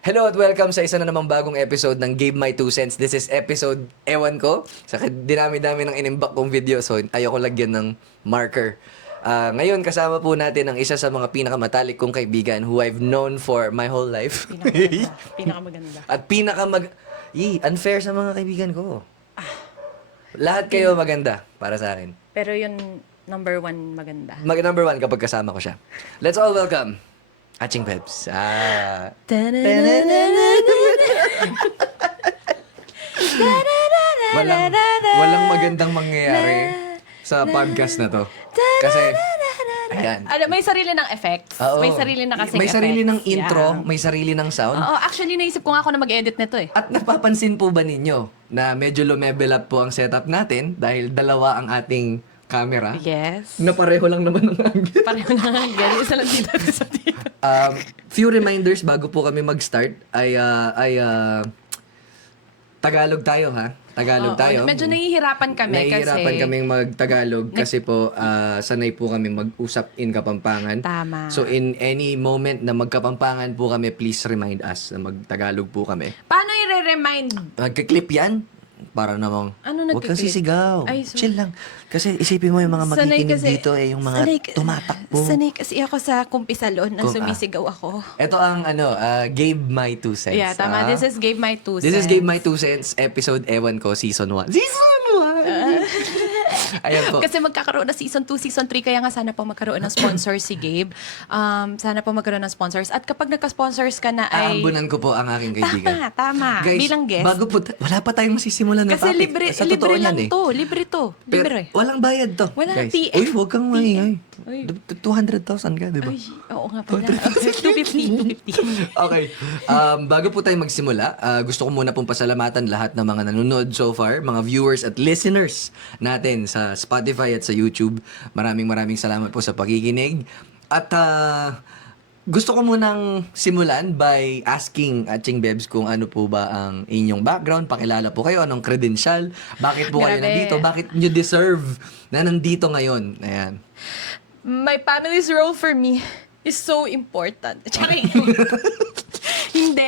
Hello at welcome sa isa na namang bagong episode ng Give My Two Cents. This is episode, ewan ko, sa dinami-dami ng inimbak kong video, so ayoko lagyan ng marker. Ngayon, kasama po natin ang isa sa mga pinakamatalik kong kaibigan who I've known for my whole life. Pinakamaganda. At unfair sa mga kaibigan ko. Lahat kayo maganda para sa akin. Pero yun, number one maganda. Number one kapag kasama ko siya. Let's all welcome Atching Bebs. Walang magandang mangyayari sa podcast na to. Kasi, ayan. May sarili ng effects. Oo. May sarili na kasing May sarili ng effects. intro, Yeah. may sarili ng sound. Oo, actually, naisip ko nga ako na mag-edit nito eh. At napapansin po ba ninyo na medyo lumevel up po ang setup natin dahil dalawa ang ating camera? Yes. Na pareho lang naman ng angle. Pareho na nga, ganyan. Isa lang dito, isa dito. Few reminders bago po kami mag-start ay Tagalog tayo ha. Tagalog Oo, tayo. medyo nahihirapan kami Nahihirapan kasi... kaming mag-Tagalog kasi po sanay po kami mag-usap in Kapampangan. Tama. So in any moment na magkapampangan po kami, please remind us na mag-Tagalog po kami. Paano i-remind? Magka-clip yan? Para namang, Ano huwag kang nagki-clip? sisigaw. Ay, so- Chill lang. Kasi isipin mo yung mga Sanay makikinig kasi- dito yung mga tumatakbo. Sanay kasi ako sa kumpisalon na sumisigaw ako. Ito ang Gave My Two Cents. Yeah, tama. This is Gave My Two This is Cents. Gave My Two Cents, episode, ewan ko, season 1. Season 1! Ayan po. Kasi magkakaroon na season 2, season 3, kaya nga sana po magkaroon ng sponsor si Gabe. Sana po magkaroon ng sponsors. At kapag nagka-sponsors ka na ay... Aambunan ko po ang aking kaibigan. Tama. Guys, bilang guest. bago po, wala pa tayong masisimulan na Kasi topic. Sa totoo libre lang yan, to. Libre to. Pero Libre. walang bayad to. Wala, guys. TF. Uy, huwag kang maingay. Uy. 200,000 ka, di ba? Ay, oo nga pala. 250. Okay. Bago po tayo magsimula, gusto ko muna pong pasalamatan lahat ng mga nanonood so far, mga viewers at listeners natin sa Spotify at sa YouTube. Maraming salamat po sa pakikinig. At gusto ko munang simulan by asking Atching Bebs kung ano po ba ang inyong background, pakilala po kayo, anong credential, bakit po kayo Grabe. nandito, bakit nyo deserve na nandito ngayon. Ayan. My family's role for me is so important. Charing. Hindi.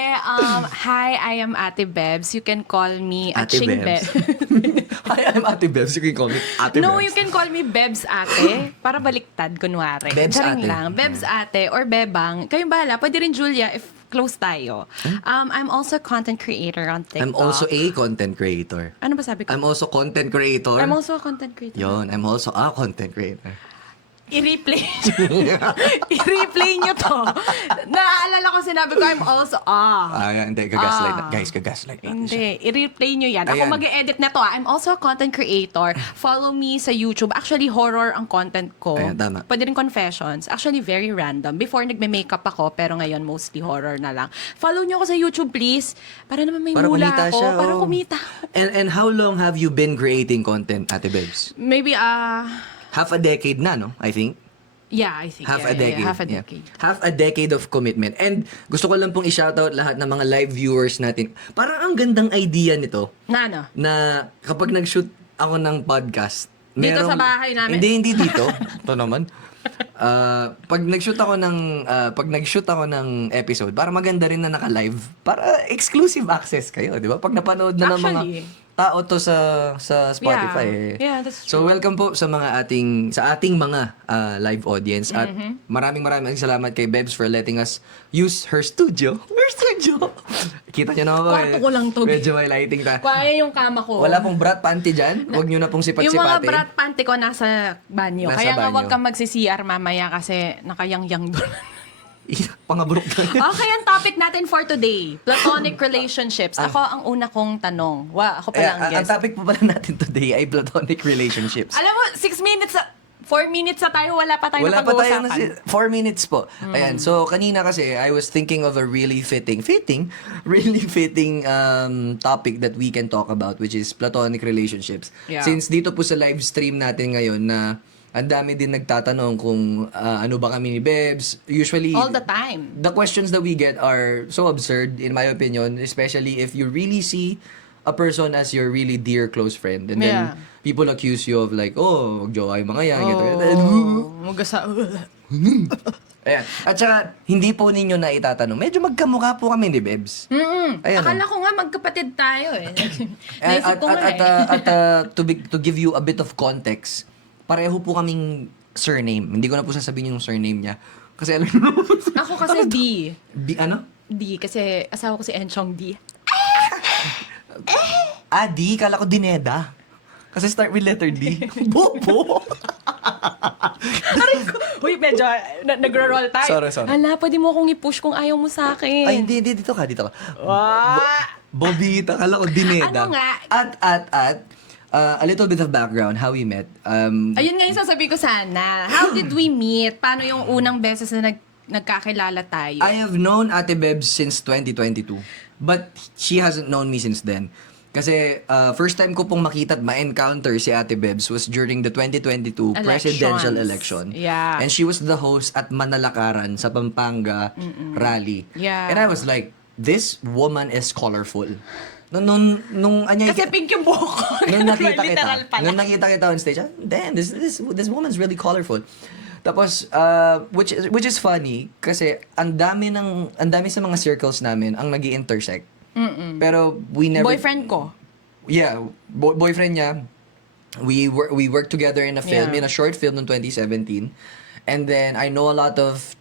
Hi, I am Ate Bebs. You can call me Ate Atching Bebs. Bebs. Hi, I'm Ate Bebs. You can call me Ate No, Bebs. you can call me Bebs Ate. Para baliktad, kunwari. Bebs Charing Ate. lang. Bebs Ate or Bebang. Kayong bahala. Pwede rin Julia if close tayo. I'm also a content creator on TikTok. I'm also a content creator. Ano ba sabi ko? I'm also content creator. I'm also a content creator. Yun, I'm also a content creator. I-replay. I-replay nyo to. Naaalala ko sinabi ko, I'm also, Hindi, gagaslight. Guys, gagaslight natin siya. Hindi, i-replay nyo yan. Ako Ayan. mag-e-edit na to. I'm also a content creator. Follow me sa YouTube. Actually, horror ang content ko. Ayan, tama. Pwede rin confessions. Actually, very random. Before, nagme-makeup ako, pero ngayon, mostly horror na lang. Follow nyo ako sa YouTube, please. Para naman may Para mula kumita ako. siya. Para oh. kumita. And how long have you been creating content, Ate Bebs? Maybe, Half a decade na, no? I think. yeah, I think. Half yeah, a decade. half a yeah. decade. Half a decade of commitment. And gusto ko lang pong i-shoutout lahat ng mga live viewers natin. Parang ang gandang idea nito Na ano? na kapag nag-shoot ako ng podcast, Dito sa bahay namin? Hindi dito. Ito naman. Pag nag-shoot ako ng episode, para maganda rin na naka-live, para exclusive access kayo, di ba? Pag napanood na ng mga Actually. tao to sa Spotify. Yeah. Yeah, that's So welcome po sa ating mga live audience at maraming salamat kay Bebs for letting us use her studio. Her studio. Kita niyo naman ba? Kwarto ko lang to. Medyo may lighting ta. Kaya yung kama ko. Wala pong brat panty dyan. Huwag niyo na pong Yung mga sipat-sipatin. brat panty ko nasa banyo. Nasa Kaya nga banyo. huwag kang magsi-CR mamaya kasi nakayangyang doon. Pangaburok na. Okay, ang topic natin for today, platonic relationships. Ako ang una kong tanong. Ako pala ang Ang guest. topic po pala natin today ay platonic relationships. Alam mo, 4 minutes na tayo, wala pa tayo Wala pa tayo napag-uusapan. 4 minutes po. Ayan, so kanina kasi I was thinking of a really fitting topic that we can talk about, which is platonic relationships. Yeah. Since dito po sa live stream natin ngayon na ang dami din nagtatanong kung ano ba kami ni Bebs. Usually, All the time. the questions that we get are so absurd in my opinion, especially if you really see a person as your really dear close friend. And then Yeah. people accuse you of like, oh, magjowa yung mga yan. ganito, ganito. Magasa. Ayan. At saka, hindi po ninyo na itatanong. Medyo magkamukha po kami ni Bebs. Ayan, Akala ko nga magkapatid tayo eh. And Naisip ko nga eh. to give you a bit of context, pareho po kaming surname. Hindi ko na po sasabihin yung surname niya. Kasi alam mo, Ako kasi D. ano? D, kasi asawa ko si Enchong D. Di, kala ko Dineda. Kasi start with letter D. Bobo! Uy, medyo nagro-roll tayo. Sorry. Hala, pwede mo akong i-push kung ayaw mo sa akin. Ay, hindi, dito ka. Wah! Bobita, kala ko Dineda. Ano nga? At, a little bit of background, how we met. Ayun nga yung sasabihin ko sana. How did we meet? Paano yung unang beses na nagkakilala tayo? I have known Ate Bebs since 2022. But she hasn't known me since then. Kasi first time ko pong makita at ma-encounter si Ate Bebs was during the 2022 presidential election. Yeah. And she was the host at Manalakaran sa Pampanga rally. Yeah. And I was like, this woman is colorful. Nung Kasi pink yung buhok ko. nung nakita Literal kita, pala. nung nakita kita on stage, damn, this woman's really colorful. Tapos which is funny kasi ang dami sa mga circles namin ang nag-intersect. Pero we never Boyfriend ko. Yeah, boyfriend niya. We worked together in a film, Yeah. in a short film in 2017. And then I know a lot of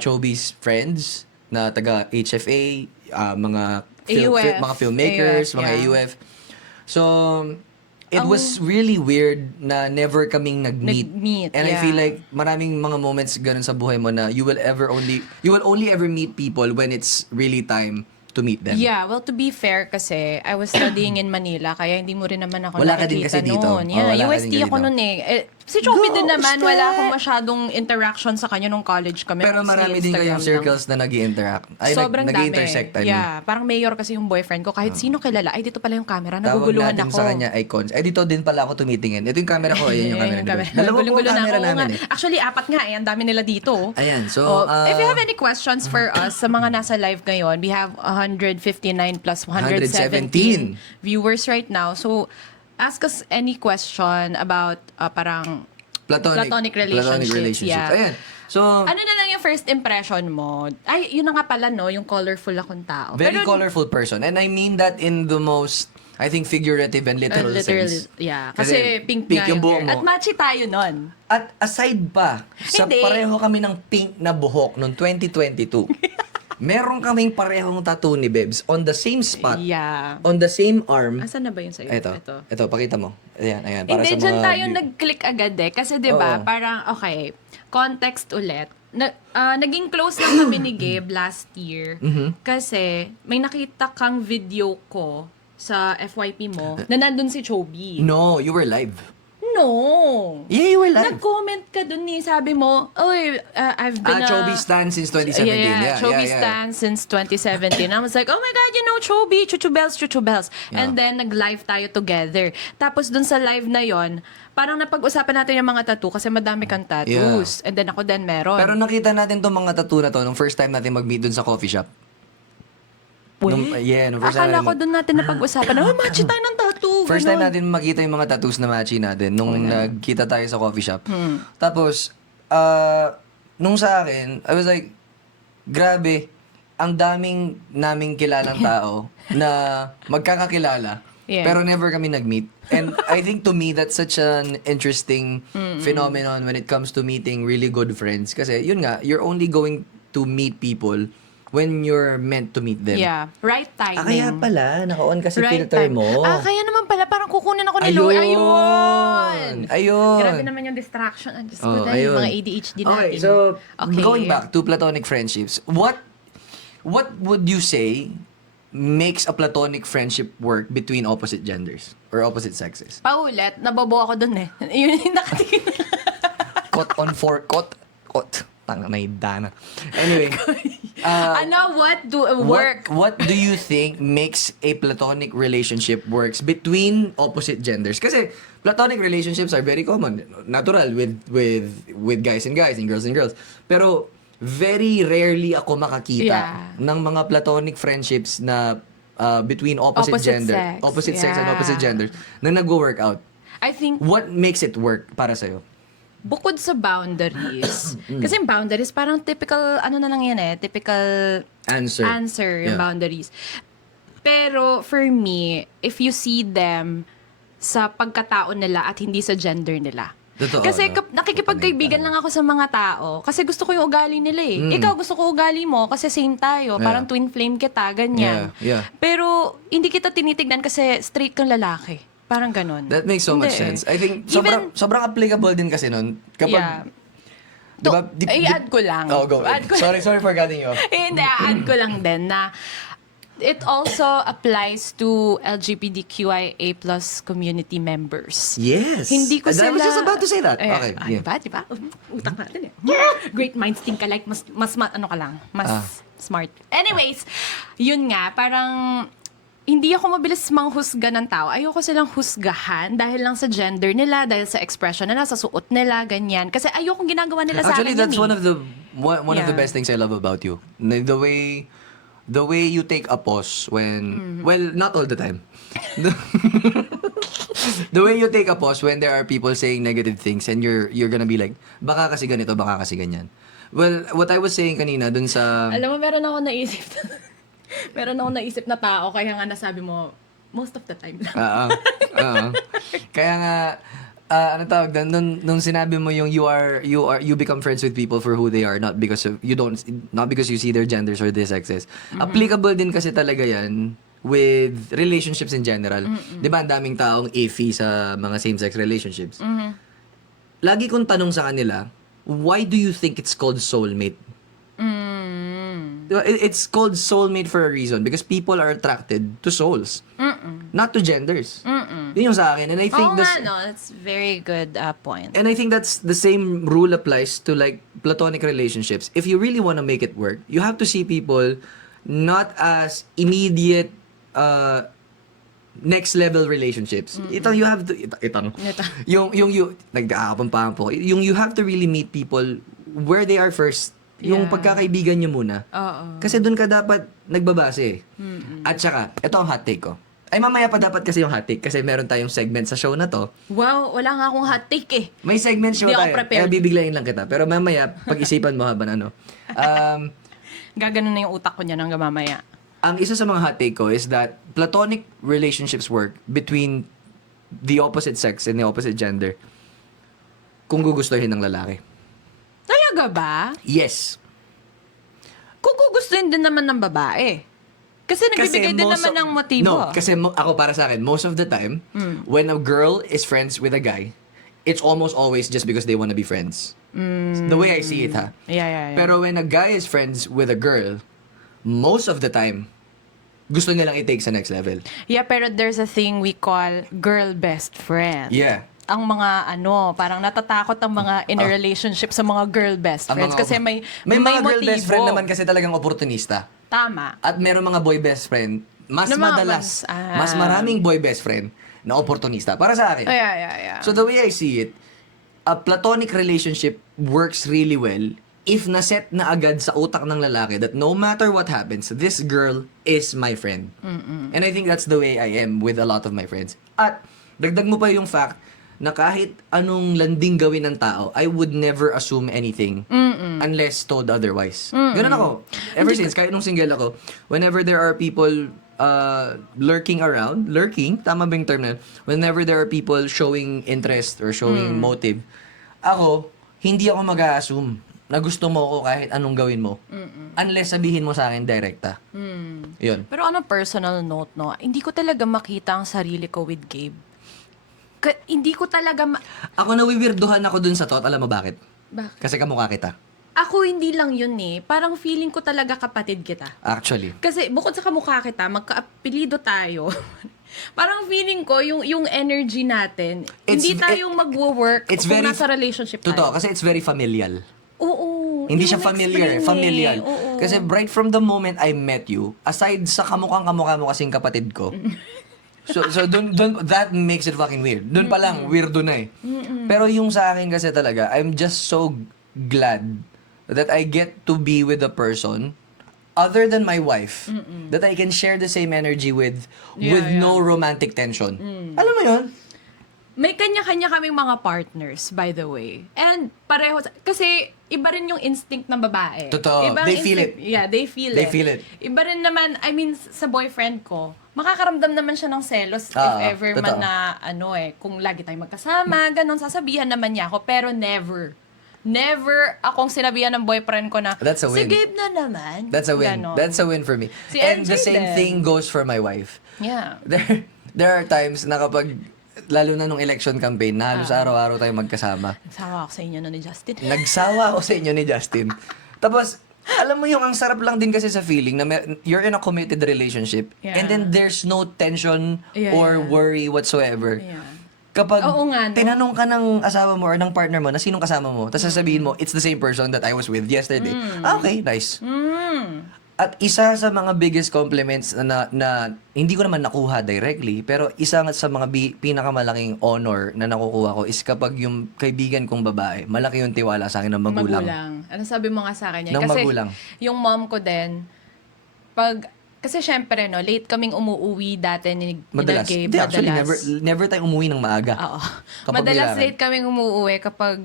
Chobi's friends na taga HFA, mga AUF, mga filmmakers, AUF, mga yeah. AUF. So it was really weird na never kaming nag-meet. Nag-meet, And I yeah. feel like maraming mga moments ganun sa buhay mo na you will only ever meet people when it's really time to meet them. Yeah, well, to be fair kasi, I was studying in Manila, kaya hindi mo rin naman ako Wala ka din nakikita kasi dito. noon. Oh, Yeah, wala ka UST din ako dito. noon eh. Si Chobby din naman, Ghost wala eh! akong masyadong interaction sa kanya nung college kami. Pero Mostly marami din kayong Instagram circles na nag-i-interact. Ay, Sobrang dami. nag-i-intersect. I mean. Yeah, parang mayor kasi yung boyfriend ko. Kahit sino kilala, ay dito pala yung camera, Tawag naguguluhan natin ako. sa kanya icons. Ay, dito din pala ako tumitingin. Ito yung camera ko. Ayan yung camera. Dalawa po ang Gulong-gulo na camera ako. namin Nga. Actually, apat nga eh. Ang dami nila dito. Ayan, so, if you have any questions for us sa mga nasa live ngayon, we have 159 plus 117 viewers right now. So, ask us any question about parang platonic relationships. Yeah. Ayan. So, ano na lang yung first impression mo? Ay, yun na nga pala, no? Yung colorful akong tao. very Pero, colorful person. And I mean that in the most, I think, figurative and literal sense. yeah. Kasi pink nga yung buhok hair. mo. At matchy tayo nun. At aside pa, sa Hindi. pareho kami ng pink na buhok noong 2022, meron kaming parehong tattoo ni Bebs on the same spot, Yeah. on the same arm. Asan na ba yun sa'yo? Ito, pakita mo. Ayan, para Hindi, sa dyan mga... tayo nag-click agad eh. Kasi 'di ba Oo. parang, okay, context ulit. Naging close lang kami ni Gabe last year. Kasi may nakita kang video ko sa FYP mo na nandun si Chobby. No, you were live. No! Yeah, you were live. Nag-comment ka dun eh. Sabi mo, oy, I've been Chobby Stan since 2017. Yeah, Chobby Stan since 2017. I was like, oh my God, you know Chobby, Chuchu Bells. Yeah. And then, nag-live tayo together. Tapos dun sa live na yon, parang napag-usapan natin yung mga tattoo kasi madami kang tattoos. And then ako din meron. Pero nakita natin tong mga tattoo na to nung first time natin mag-meet dun sa coffee shop. Nung first time Akala natin ko dun natin napag-usapan na, match tayo ng tattoo. First time Ganon. natin makita yung mga tattoos na matchy natin nung nagkita tayo sa coffee shop. Tapos, nung sa akin, I was like, grabe, ang daming naming kilalang tao na magkakakilala, Yeah. pero never kami nag-meet. And I think to me, that's such an interesting phenomenon when it comes to meeting really good friends. Kasi yun nga, you're only going to meet people when you're meant to meet them. Yeah, right timing. Kaya pala, naka-on kasi Right filter time. mo. Kaya naman pala, parang kukunin ako ni Lord. Ayun! Grabe naman yung distraction. Ang Diyos ko, dahil ayun. yung mga ADHD natin. Okay, so Okay. going back to platonic friendships, what would you say makes a platonic friendship work between opposite genders or opposite sexes? Paulit, nabobo ako dun eh. Yun yung nakatingin. Caught on for caught. Tanga na dana. Anyway, What do work? What do you think makes a platonic relationship works between opposite genders? Kasi platonic relationships are very common, natural with guys and girls and girls. Pero very rarely ako makakita ng mga platonic friendships na between opposite sex and Yeah. opposite genders na nag-work out. I think What makes it work para sa'yo? bukod sa boundaries, kasi yung boundaries parang typical, ano na lang yan typical Answer. yung Yeah. boundaries. Pero for me, if you see them sa pagkatao nila at hindi sa gender nila. Totoo, Kasi no? nakikipagkaibigan lang ako sa mga tao kasi gusto ko yung ugali nila Ikaw gusto ko ugali mo kasi same tayo. Yeah. Parang twin flame kita, ganyan. Yeah. Pero hindi kita tinitignan kasi straight kang lalaki. Parang ganun. That makes so much sense. I think sobrang applicable din kasi nun. Kapag, Yeah. diba, I-add ko lang. Oh, go. Add ko Sorry for cutting you off. Hindi, add ko lang din na it also applies to LGBTQIA+ community members. Yes. Hindi ko I was sila... just about to say that. Okay. Yeah. Diba? Utak natin Great minds think alike. Mas ano ka lang. Mas smart. Anyways, yun nga, parang hindi ako mabilis manghusga ng tao. Ayoko silang husgahan dahil lang sa gender nila, dahil sa expression nila, sa suot nila, ganyan. Kasi ayokong ginagawa nila sa Actually, akin that's yun one of the Yeah. best things I love about you. The way you take a pause when well, not all the time. The way you take a pause when there are people saying negative things and you're gonna be like, baka kasi ganito, baka kasi ganyan. Well, what I was saying kanina dun sa Alam mo, meron ako naisip na tao, kaya nga nasabi mo, most of the time lang. Oo. Kaya nga ano tawag doon nung sinabi mo yung you become friends with people for who they are, not because you see their genders or their sexes. Applicable din kasi talaga yan with relationships in general. 'Di ba, ang daming taong iffy sa mga same-sex relationships. Lagi kong tanong sa kanila, why do you think it's called soulmate? Diba, it's called soulmate for a reason because people are attracted to souls, not to genders. Yun yung sa akin, and I think Oo nga, no? That's very good point. and I think that's the same rule applies to like platonic relationships. If you really want to make it work, you have to see people not as immediate next level relationships. Ito you have to yung nagkakapampa po. Yung you have to really meet people where they are first. Yung Yeah. pagkakaibigan nyo muna. Oo. Kasi doon ka dapat nagbabase. At saka, ito ang hot take ko. Ay, mamaya pa dapat kasi yung hot take kasi meron tayong segment sa show na to. Wow, wala nga akong hot take May segment show Di ako tayo. prepared. Kaya bibiglayin lang kita. Pero mamaya, pag-isipan mo habang ano. Gaganon na yung utak ko niyan hanggang mamaya. Ang isa sa mga hot take ko is that platonic relationships work between the opposite sex and the opposite gender kung gugustuhin ng lalaki. Talaga ba? Yes. Kung gugustuhin din naman ng babae. Kasi nagbibigay din naman ng motibo. No, kasi ako para sa akin, most of the time, when a girl is friends with a guy, it's almost always just because they want to be friends. The way I see it, ha? Yeah. Pero when a guy is friends with a girl, most of the time, gusto nilang i-take sa next level. Yeah, pero there's a thing we call girl best friend. Yeah. Ang mga parang natatakot ang mga in a relationship sa mga girl best friends kasi may mga girl motibo. best friend naman kasi talagang oportunista. Tama. At meron mga boy best friend, mas Na mga madalas, mas- mas maraming boy best friend na oportunista. Para sa akin. Yeah. So the way I see it, a platonic relationship works really well if naset na agad sa utak ng lalaki that no matter what happens, this girl is my friend. And I think that's the way I am with a lot of my friends. At dagdag mo pa yung fact na kahit anong landing gawin ng tao, I would never assume anything unless told otherwise. Ganun ako. Ever since, kahit nung single ako, whenever there are people lurking, tama ba yung term na yun? Whenever there are people showing interest or showing motive, ako, hindi ako mag-a-assume na gusto mo ako kahit anong gawin mo. Unless sabihin mo sa akin direkta. Yun. Pero on a personal note, no, hindi ko talaga makita ang sarili ko with Gabe. Hindi ko talaga Ako nawiwirduhan ako dun sa thought. Alam mo bakit? Bakit? Kasi kamukha kita. Ako hindi lang yun Parang feeling ko talaga kapatid kita. Actually. Kasi bukod sa kamukha kita, magkaapelido tayo. Parang feeling ko, yung energy natin, hindi tayo magwo-work kung nasa relationship tayo. Totoo, kasi it's very familial. Oo. Hindi yun siya ang familiar, explain familial. Oo. Kasi right from the moment I met you, aside sa kamukhang-kamukha mo kasing kapatid ko, so dun, that makes it fucking weird. Dun pa lang, weirdo na eh. Pero yung sa akin kasi talaga, I'm just so glad that I get to be with a person other than my wife that I can share the same energy with no romantic tension. Alam mo yun? May kanya-kanya kaming mga partners, by the way. And pareho, kasi iba rin yung instinct ng babae. Totoo. Ibang They feel instinct- Yeah, they feel They it. feel it. Iba rin naman, I mean, sa boyfriend ko, makakaramdam naman siya ng selos if ever totoo. man na, kung lagi tayong magkasama, ganun, sasabihan naman niya ako, pero never. Never akong sinabihan ng boyfriend ko na, That's a win. si Gabe na naman. That's a win. Ganon. That's a win for me. Si And the MJ same din. thing goes for my wife. Yeah. There are times na kapag, lalo na nung election campaign, na halos araw-araw tayo magkasama. Nagsawa ako sa inyo no ni Justin. Nagsawa ako sa inyo ni Justin. Tapos, alam mo yung ang sarap lang din kasi sa feeling na you're in a committed relationship Yeah. and then there's no tension Yeah, or yeah. worry whatsoever. Yeah. Kapag Oo nga, no? tinanong ka ng asawa mo or ng partner mo na sinong kasama mo, tapos sasabihin mo, it's the same person that I was with yesterday. Okay, nice. At isa sa mga biggest compliments na hindi ko naman nakuha directly, pero isa sa mga pinakamalaking honor na nakukuha ko is kapag yung kaibigan kong babae, malaki yung tiwala sa akin ng magulang. Ano sabi mo nga sa akin yan? Ng Kasi magulang. yung mom ko din, kasi syempre, no, late kaming umuuwi dati ni Madalas. Gabe. Hindi, actually, never tayo umuwi ng maaga. Oo. Kapag Madalas kailangan. late kaming umuuwi kapag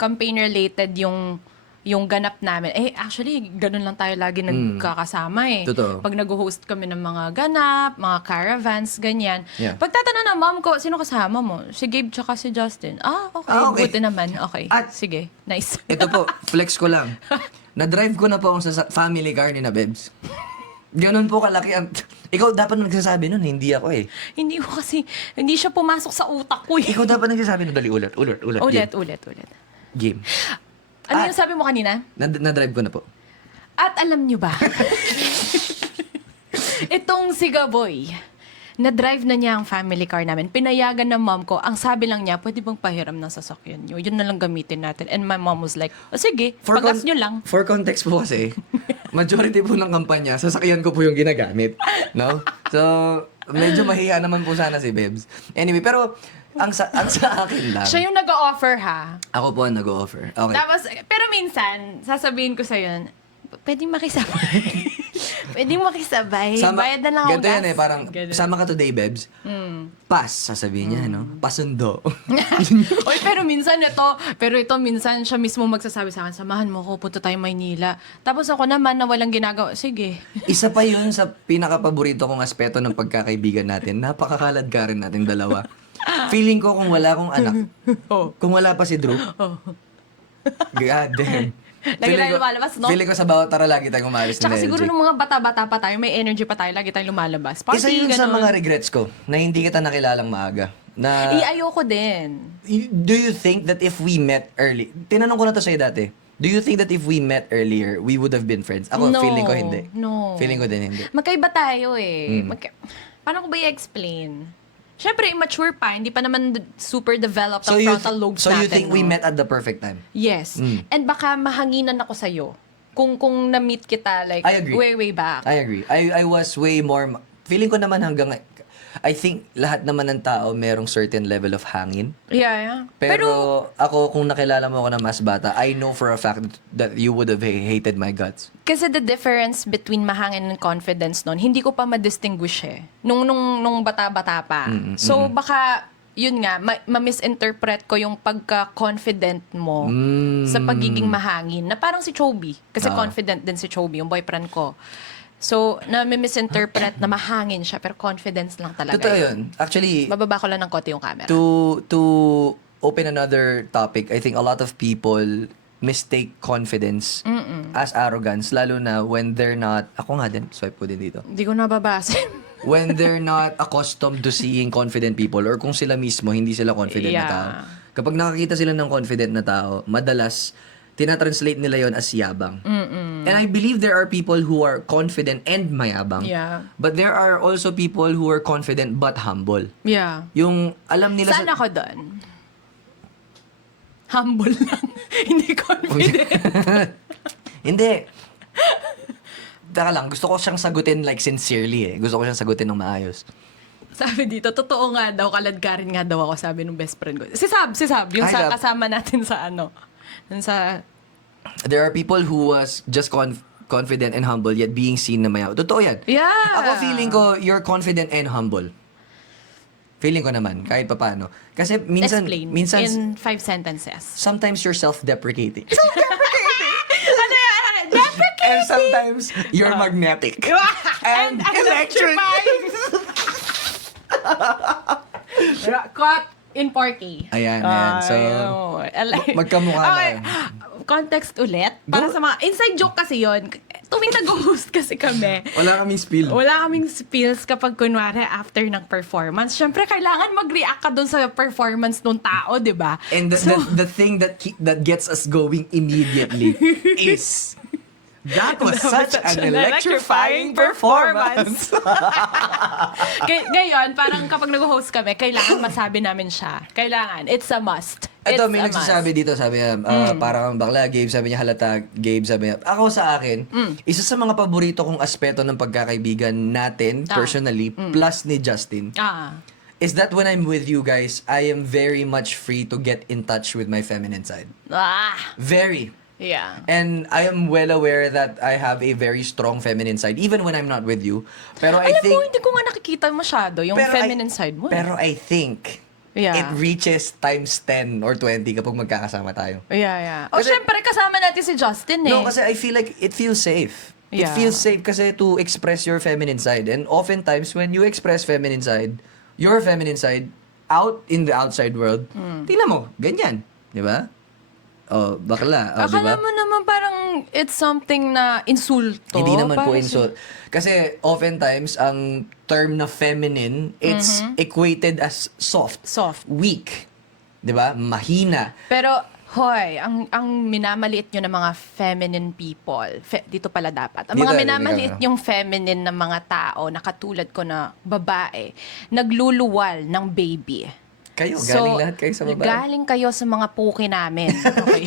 campaign-related yung ganap namin. Actually, ganun lang tayo lagi nagkakasama eh. Totoo. Pag nag-host kami ng mga ganap, mga caravans, ganyan. Yeah. Pagtatanong ng mom ko, sino kasama mo? Si Gabe tsaka si Justin. Okay. Okay. Buti naman. Okay. At- Sige. Nice. Ito po, flex ko lang. Na-drive ko na po ako sa family car ni na Bebs. Ganun po kalaki ang... Ikaw dapat nagsasabi nun, hindi ako eh. Hindi siya pumasok sa utak ko eh. Ikaw dapat nagsasabi nun, dali, ulit. Ulit. Game. Ano yung sabi mo kanina? Na-drive ko na po. At alam nyo ba, itong si Gaboy, na-drive na niya ang family car namin. Pinayagan ng mom ko. Ang sabi lang niya, pwede bang pahiram ng sasakyan nyo? Yun na lang gamitin natin. And my mom was like, sige, pagas nyo lang. For context po kasi, majority po ng kampanya, sasakyan ko po yung ginagamit. No? So, medyo mahiya naman po sana si Bebs. Anyway, pero ang sa akin lang. Siya yung nag-offer ha. Ako po ang nag-offer. Okay. Tapos, pero minsan, sasabihin ko sa'yo, pwede makisabay. Pwede makisabay. Bayad na lang ako ganito yan gas. eh, parang, Ganun. sama ka today, Bebs. Pass, sasabihin niya, no? Pasundo. Oy, pero minsan siya mismo magsasabi sa akin, samahan mo ko, punta tayo Maynila. Tapos ako naman na walang ginagawa, sige. Isa pa yun sa pinaka-paborito kong aspeto ng pagkakaibigan natin. Napakakalad ka rin nating dalawa. Feeling ko kung wala akong anak, kung wala pa si Drew, God damn. Lagi tayo lumalabas, no? Feeling ko sa bawat tara lagi tayong umalis Tsaka ng siguro LG. nung mga bata-bata pa tayo, may energy pa tayo, lagi tayong lumalabas. Party, Isa yun sa ganun. mga regrets ko, na hindi kita nakilalang maaga. Na, Ayoko din. do you think that if we met early, tinanong ko na to sa'yo dati, do you think that if we met earlier, we would have been friends? Ako, No. feeling ko hindi. No. Feeling ko din hindi. Magkaiba tayo eh. Mm. Paano ko ba i-explain? Siyempre, immature pa. Hindi pa naman super developed ang you frontal lobes so natin. you think we no? met at the perfect time? Yes. And baka mahanginan ako sa'yo. Kung na-meet kita, like, I agree. way back. I agree. I was way more... Feeling ko naman hanggang... I think lahat naman ng tao merong certain level of hangin. Yeah. Pero ako, kung nakilala mo ako na mas bata, I know for a fact that you would have hated my guts. Kasi the difference between mahangin and confidence nun, hindi ko pa ma-distinguish eh. Nung bata-bata pa. So, baka, yun nga, ma-misinterpret ko yung pagka-confident mo sa pagiging mahangin. Na parang si Chobi. Kasi confident din si Chobi, yung boyfriend ko. So, na-misinterpret na mahangin siya, pero confidence lang talaga. Totoo yun. Actually, Bababa ko lang ng konti yung camera. to open another topic, I think a lot of people mistake confidence as arrogance, lalo na when they're not... Ako nga din, swipe ko din dito. Hindi ko nababasa. When they're not accustomed to seeing confident people or kung sila mismo hindi sila confident na Yeah. tao. Kapag nakakita sila ng confident na tao, madalas tinatranslate nila yon as yabang. And I believe there are people who are confident and mayabang. Yeah. But there are also people who are confident but humble. Yeah. Yung alam nila Saan ako doon? Humble lang. Hindi confident. Hindi. Taka lang, gusto ko siyang sagutin like sincerely eh. Gusto ko siyang sagutin ng maayos. Sabi dito, totoo nga daw, kaladkarin nga daw ako, sabi ng best friend ko. Si Sab, yung Hi, sa Sab. kasama natin sa dun sa, There are people who was just confident and humble yet being seen na mayabang. Totoo yan. yeah. Ako feeling ko, you're confident and humble. Feeling ko naman, kahit papaano. Kasi minsan, Explain minsan, in 5 sentences. sometimes you're self-deprecating. Ano yan? Deprecating! And sometimes you're magnetic. And electric. Caught in 4K. Ayan. So, magkamukha okay. na. Context ulit. Para Go. sa mga inside joke kasi yon. Tuwing nag-host kasi kami, Wala kaming spill. wala kaming spills kapag kunwari after ng performance. Siyempre, kailangan mag-react ka dun sa performance ng tao, di ba? And the thing that gets us going immediately is that was such an electrifying performance. Ngayon, parang kapag nag-host kami, kailangan masabi namin siya. Kailangan. It's a must. Ito, It's may a nagsasabi dito, sabi niya, parang kang bakla, Gabe, sabi niya, halata, Gabe, sabi niya. Ako sa akin, isa sa mga paborito kong aspeto ng pagkakaibigan natin, personally, plus ni Justin, is that when I'm with you guys, I am very much free to get in touch with my feminine side. Very. Yeah. And I am well aware that I have a very strong feminine side, even when I'm not with you. Pero I Alam think... mo, hindi ko nga nakikita masyado yung feminine side mo. Pero I think... Yeah. It reaches times 10 or 20 kapag magkakasama tayo. Yeah. O, Kasi- syempre, kasama natin si Justin eh. No, kasi I feel like it feels safe. It Yeah. feels safe kasi to express your feminine side. And oftentimes, when you express feminine side, your feminine side, out in the outside world, tingnan mo, ganyan. Di ba? Oh, bakla. Oh, di ba? Akala mo naman parang it's something na insulto. Hindi naman po Parang insult. Kasi oftentimes, ang term na feminine, it's equated as soft. Soft. Weak. Di ba? Mahina. Pero, hoy, ang minamaliit nyo ng mga feminine people, dito pala dapat. Ang Dito, mga dito, minamaliit dito. yung feminine na mga tao na katulad ko na babae, nagluluwal ng baby. Kayo, galing lahat kayo sa babae. Galing kayo sa mga puki namin. Okay.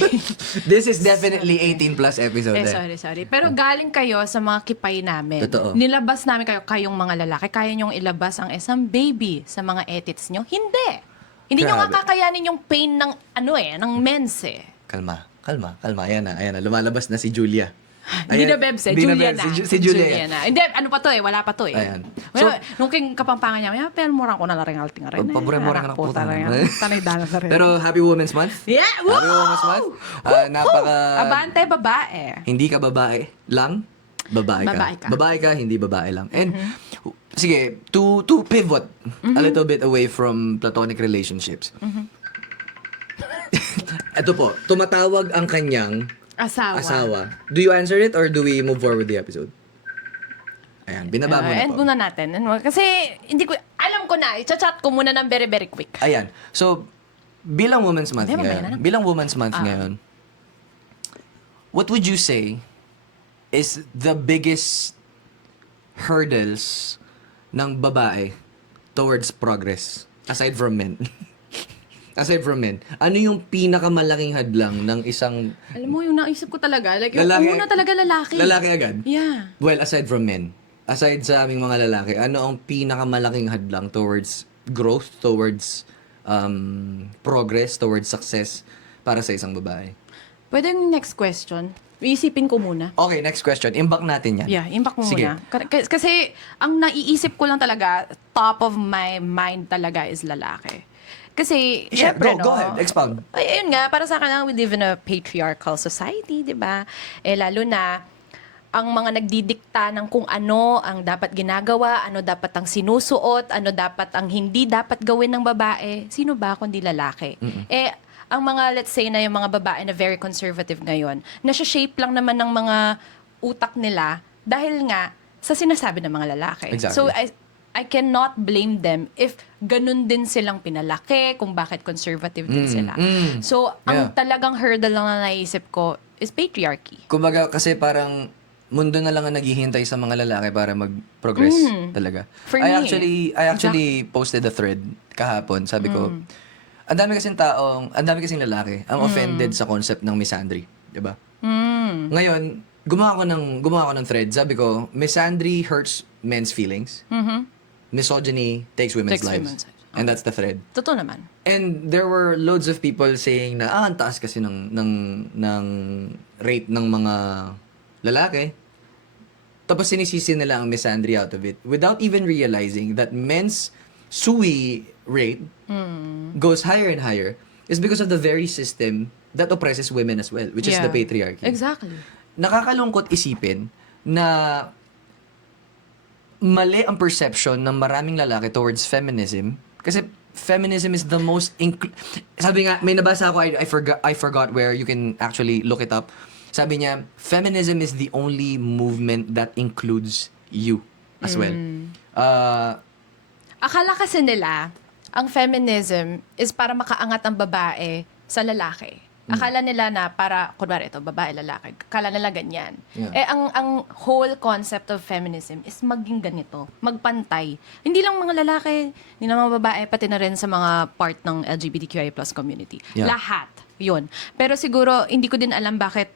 This is definitely 18 plus episode. Sorry. Pero galing kayo sa mga kipay namin. Totoo. Nilabas namin kayong mga lalaki. Kaya nyong ilabas ang isang baby sa mga edits nyo? Hindi. Hindi nyo nga Grabe. kakayanin yung pain ng ng mens eh. Kalma. Ayan na. Lumalabas na si Julia. Hindi na Bebs eh. Hindi Julia Bebs, na. Si Julia. na. Hindi, ano pa to eh. Wala pa to eh. Ayan. So, So- nung king kapampangan niya, pero murang ko na laring alting rin. Pabure-mure ka na po. Tanay dala sa rin. Pero Happy Women's Month. Yeah! Woo! Happy Women's Month. Abante, babae. Hindi ka babae lang, babae ka. Babae ka. Babae ka, hindi babae lang. And, sige, to pivot a little bit away from platonic relationships. Ito po, tumatawag ang kanyang asawa. Do you answer it or do we move forward with the episode? Ayan, binaba mo na End po. muna natin. Kasi, hindi ko, alam ko na, i-chat ko muna ng very, very quick. Ayan. So, bilang Women's Month Hindi, mamaya ngayon, na. bilang Women's Month ngayon, what would you say is the biggest hurdles ng babae towards progress aside from men? Aside from men, ano yung pinakamalaking hadlang ng isang Alam mo, yung naisip ko talaga, like, yung lalaki? una talaga lalaki. Lalaki agad? Yeah. Well, aside from men, aside sa aming mga lalaki, ano ang pinakamalaking hadlang towards growth, towards progress, towards success para sa isang babae? Pwede yung next question. Iisipin ko muna. Okay, next question. Imbak natin yan. Yeah, impact mo Sige. muna. Kasi, ang naiisip ko lang talaga, top of my mind talaga is lalaki. Kasi, Yeah, syempre, go ahead. Expound. Ay, ayun nga, para sa akin, we live in a patriarchal society, di ba? Lalo na, ang mga nagdidikta ng kung ano ang dapat ginagawa, ano dapat ang sinusuot, ano dapat ang hindi dapat gawin ng babae, sino ba kundi lalaki? Ang mga, let's say na yung mga babae na very conservative ngayon, nasa-shape lang naman ng mga utak nila dahil nga sa sinasabi ng mga lalaki. Exactly. So, I cannot blame them if ganun din silang pinalaki, kung bakit conservative din sila. So, ang Yeah. talagang hurdle lang na naisip ko is patriarchy. Kumbaga, kasi parang mundo na lang ang naghihintay sa mga lalaki para mag-progress talaga. For I me, actually posted a thread kahapon. Sabi ko, ang dami kasing lalaki ang offended sa concept ng misandry. Diba? Ngayon, gumawa ko ng thread. Sabi ko, misandry hurts men's feelings. Misogyny takes women's Takes lives. women's lives. And that's the thread. Totoo naman. And there were loads of people saying na, ang taas kasi ng rate ng mga lalaki. Tapos sinisisi nila ang misandry out of it without even realizing that men's SUI rate goes higher and higher is because of the very system that oppresses women as well, which is the patriarchy. Exactly. Nakakalungkot isipin na mali ang perception ng maraming lalaki towards feminism kasi feminism is the most sabi nga may nabasa ako, I forgot where, you can actually look it up. Sabi niya, feminism is the only movement that includes you as well. Akala kasi nila, ang feminism is para makaangat ang babae sa lalaki. Akala nila na para, kunwari ito, babae, lalaki. Akala nila ganyan. Yeah. Eh, ang whole concept of feminism is maging ganito, magpantay. Hindi lang mga lalaki, hindi lang mga babae, pati na rin sa mga part ng LGBTQI+ community. Yeah. Lahat. Yun. Pero siguro, hindi ko din alam bakit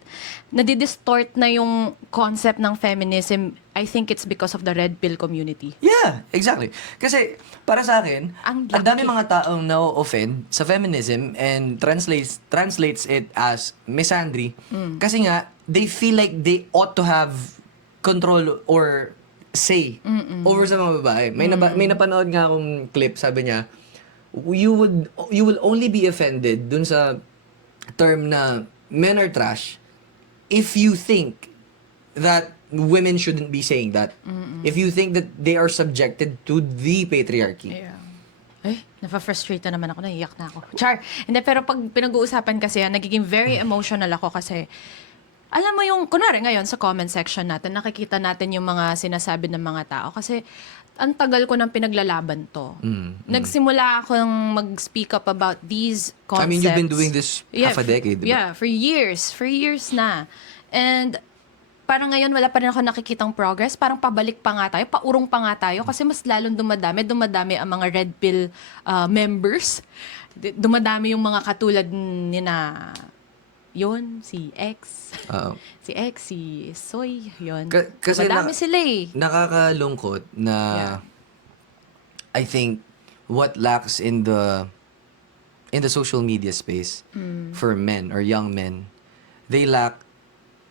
nadidistort na yung concept ng feminism. I think it's because of the red pill community. Yeah, exactly. Kasi para sa akin, Ang ang dami laki. mga taong na-offend sa feminism and translates it as misandry kasi nga they feel like they ought to have control or say over sa mga babae. May napanood nga akong clip, sabi niya, you will only be offended dun sa term na men are trash if you think that women shouldn't be saying that. If you think that they are subjected to the patriarchy. Yeah. Eh, nafa-frustrate na naman ako, naiyak na ako. Char! Hindi, pero pag pinag-uusapan kasi yan, nagiging very emotional ako kasi, alam mo yung, kunwari ngayon sa comment section natin, nakikita natin yung mga sinasabi ng mga tao kasi ang tagal ko nang pinaglalaban to. Nagsimula akong mag-speak up about these concepts. I mean, you've been doing this half a decade, diba? Yeah, for years na. And parang ngayon wala pa rin ako nakikitang progress. Parang pabalik pa nga tayo, paurong pa nga tayo kasi mas lalong dumadami ang mga red pill members. Dumadami yung mga katulad ni na yun, si X. Oo. Si X, si Soy, yun. Kasi Dumadami sila eh. nakakalungkot na Yeah. I think what lacks in the social media space for men or young men, they lack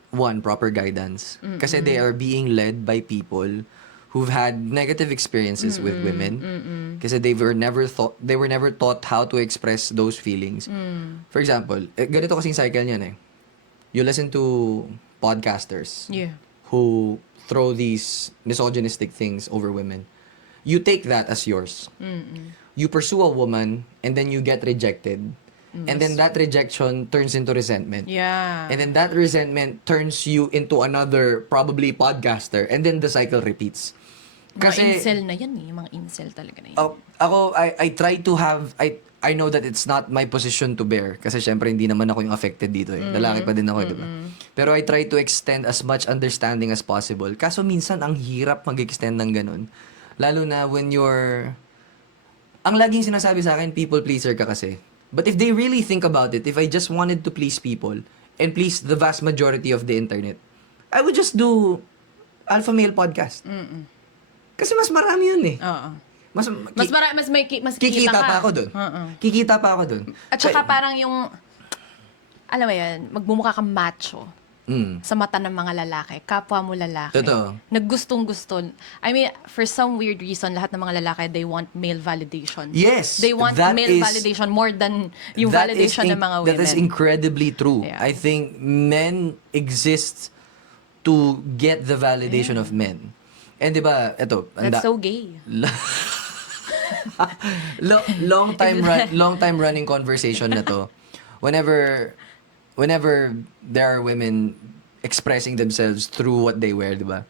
one, proper guidance. Kasi they are being led by people who've had negative experiences with women. Kasi they were never taught how to express those feelings. For example, ganito kasing cycle niyan eh. You listen to podcasters Yeah. who throw these misogynistic things over women. You take that as yours. You pursue a woman and then you get rejected. And then that rejection turns into resentment. Yeah. And then that resentment turns you into another probably podcaster and then the cycle repeats. Mga incel na yan eh. Mga incel talaga na yan. I try to have I know that it's not my position to bear kasi syempre hindi naman ako yung affected dito eh. Lalaki pa din ako, di ba? Pero I try to extend as much understanding as possible. Kaso minsan ang hirap mag-extend ng ganun. Lalo na when ang laging sinasabi sa akin, people pleaser ka kasi. But if they really think about it, if I just wanted to please people and please the vast majority of the internet, I would just do Alpha Male Podcast. Kasi mas marami yun eh. Oo. Mas Mas kikita ka. pa ako dun. Oo. Kikita pa ako dun. At saka parang yung, alam mo yan, magmumukha kang macho sa mata ng mga lalaki. Kapwa mo lalaki. Totoo. Naggustong-gusto. I mean, for some weird reason, lahat ng mga lalaki, they want male validation. Yes, They want that male is- validation more than yung That is validation ng mga women. That is incredibly true. Yeah. I think men exist to get the validation of men. And di ba, eto, That's so gay. long time running conversation na to. Whenever there are women expressing themselves through what they wear, di ba?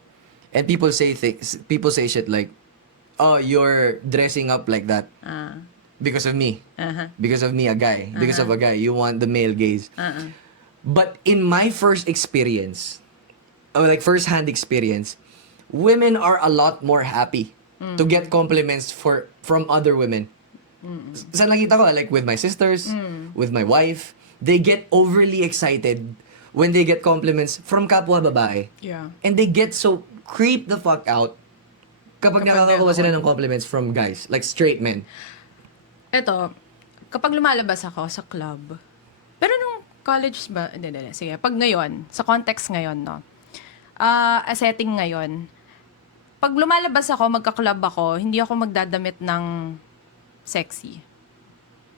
And people say shit like, "Oh, you're dressing up like that because of me. Because of me, a guy. Because of a guy, you want the male gaze." But in my first experience, or like first-hand experience, women are a lot more happy to get compliments from other women. Sa nakita ko, like with my sisters, with my wife, they get overly excited when they get compliments from kapwa babae. Yeah. And they get so creep the fuck out kapag nakakakuha sila ng compliments from guys, like straight men. Eto, kapag lumalabas ako sa club, pero nung college ba, hindi, sige, pag ngayon, sa context ngayon, no, a setting ngayon, pag lumalabas ako, magka-club ako, hindi ako magdadamit ng sexy.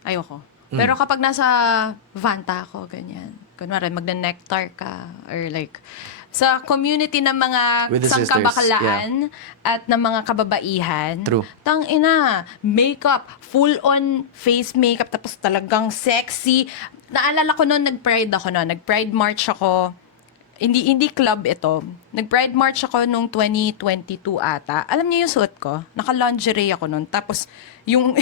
Ayoko. Pero kapag nasa Vanta ako, ganyan. Kunwari, magna-nectar ka. Or like, sa community ng mga With the sisters, sangkabakalaan at ng mga kababaihan. True. Tangina, makeup, full-on face makeup, tapos talagang sexy. Naalala ko noon, nag-pride ako noon. Nag-pride march ako. Hindi club ito. Nag-Pride March ako nung 2022 ata. Alam niyo yung suot ko? Naka-lingerie ako nun. Tapos, yung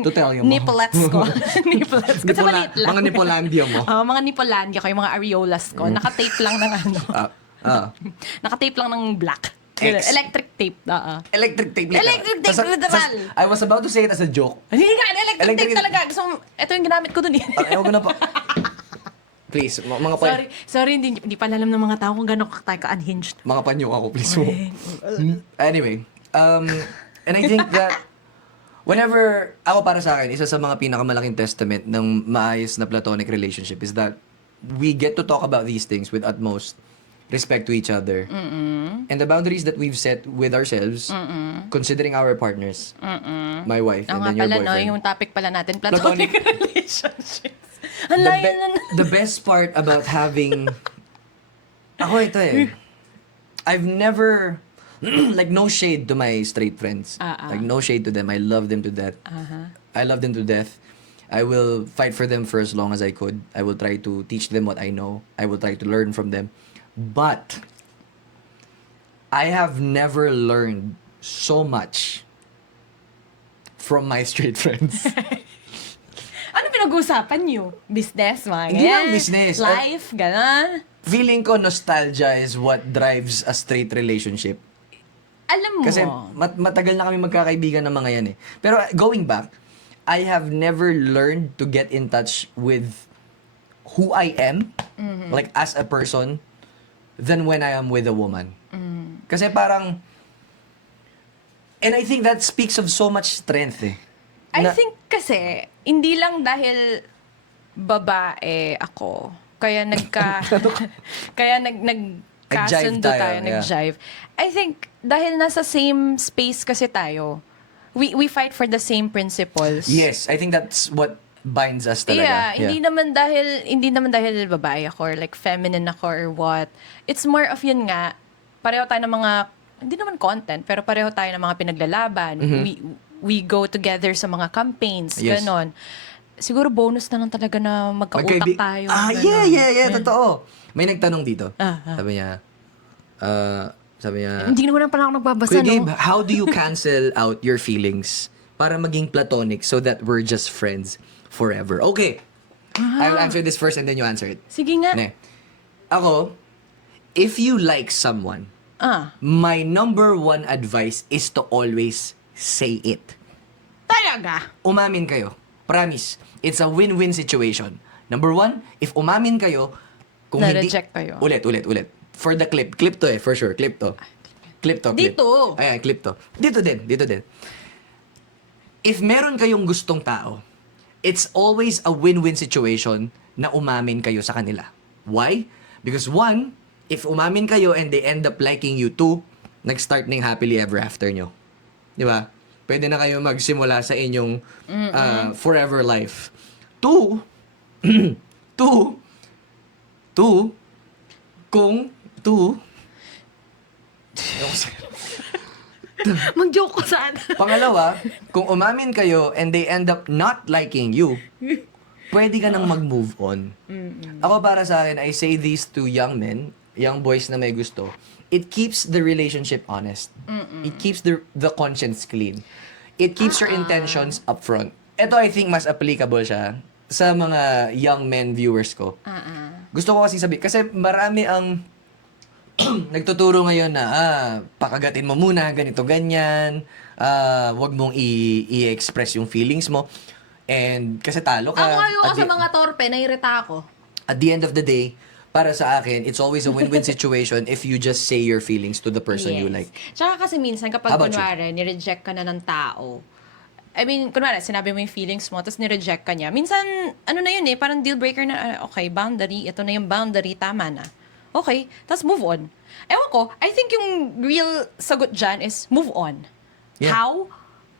To tell you mo. nipplettes ko. Nipplettes. Kasi maliit lang. Mga Nipolandia mo. Mga nipolandia ko, yung mga areolas ko. Naka-tape lang ng ano. Naka-tape lang ng black. X. Electric tape. Electric tape. literal. Electric tape, Tas- literal. I was about to say it as a joke. Hindi nga, electric Electric tape talaga. Gusto mo, ito yung ginamit ko dun eh. Ewan ko na pa. Please, mga pa... Sorry, hindi pala alam ng mga tao kung gano'n tayo ka-unhinged. Mga panyo ako, please mo. Anyway, and I think that whenever, ako para sa akin, isa sa mga pinakamalaking testament ng maayos na platonic relationship is that we get to talk about these things with utmost respect to each other. And the boundaries that we've set with ourselves, considering our partners, my wife, and then your pala, boyfriend. yung topic pala natin, platonic relationships. Ang The, layo na. the best part about having... Ako ito eh. I've never... like, no shade to my straight friends. Like, no shade to them. I love them to death. I love them to death. I will fight for them for as long as I could. I will try to teach them what I know. I will try to learn from them. But, I have never learned so much from my straight friends. Ano pinag-uusapan niyo? Business, mga Hindi ganyan? lang business. Life, gano'n? Feeling ko nostalgia is what drives a straight relationship. Alam mo, Kasi matagal na kami magkakaibigan ng mga yan eh. Pero going back, I have never learned to get in touch with who I am, like as a person, than when I am with a woman. Kasi parang, and I think that speaks of so much strength eh. I think kasi, hindi lang dahil babae ako, kaya kaya Nag-jive nagkasundo tayo, tayo, yeah. nag-jive. I think, dahil nasa same space kasi tayo, we fight for the same principles. Yes, I think that's what binds us talaga. Yeah, hindi naman dahil babae ako or like feminine ako or what. It's more of yun nga, pareho tayo ng mga, hindi naman content, pero pareho tayo ng mga pinaglalaban. We go together sa mga campaigns, Yes. ganon. Siguro bonus na lang talaga na magka-utak tayo. ganon. Yeah, totoo. May nagtanong dito. Sabi niya, Hindi naman pala ako nagbabasa, Kuya Gabe, no? how do you cancel out your feelings para maging platonic so that we're just friends forever? Okay. I'll answer this first and then you answer it. Sige nga. Ne. Ako, if you like someone, my number one advice is to always say it. Talaga? Umamin kayo. Promise. It's a win-win situation. Number one, if umamin kayo, kung Na-reject kayo. Ulit. For the clip. Clip to eh, for sure. Clip to. Clip. Dito. Ayan, clip to. Dito din. If meron kayong gustong tao, it's always a win-win situation na umamin kayo sa kanila. Why? Because one, if umamin kayo and they end up liking you too, nag-start na yung happily ever after nyo. Di ba? Pwede na kayo magsimula sa inyong forever life. Two, Mag-joke ko saan. pangalawa, kung umamin kayo and they end up not liking you, pwede ka nang mag-move on. Ako para sa akin, I say this to young men, young boys na may gusto, it keeps the relationship honest. It keeps the conscience clean. It keeps your intentions upfront. Ito I think mas applicable siya sa mga young men viewers ko. Gusto ko kasi sabihin, kasi marami ang nagtuturo ngayon na pakagatin mo muna, ganito, ganyan. Wag mong i-express yung feelings mo. And kasi talo ka. Ako ayoko At sa the- mga torpe, nairita ako. At the end of the day, para sa akin, it's always a win-win situation if you just say your feelings to the person you like. Tsaka kasi minsan kapag How about you? kunwari, nireject ka na ng tao, I mean, kunwari, sinabi mo yung feelings mo, tapos nireject ka niya. Minsan, ano na yun eh, parang deal breaker na, okay, boundary, ito na yung boundary, tama na. Okay, tapos move on. Ewan ko, I think yung real sagot dyan is move on. Yeah. How?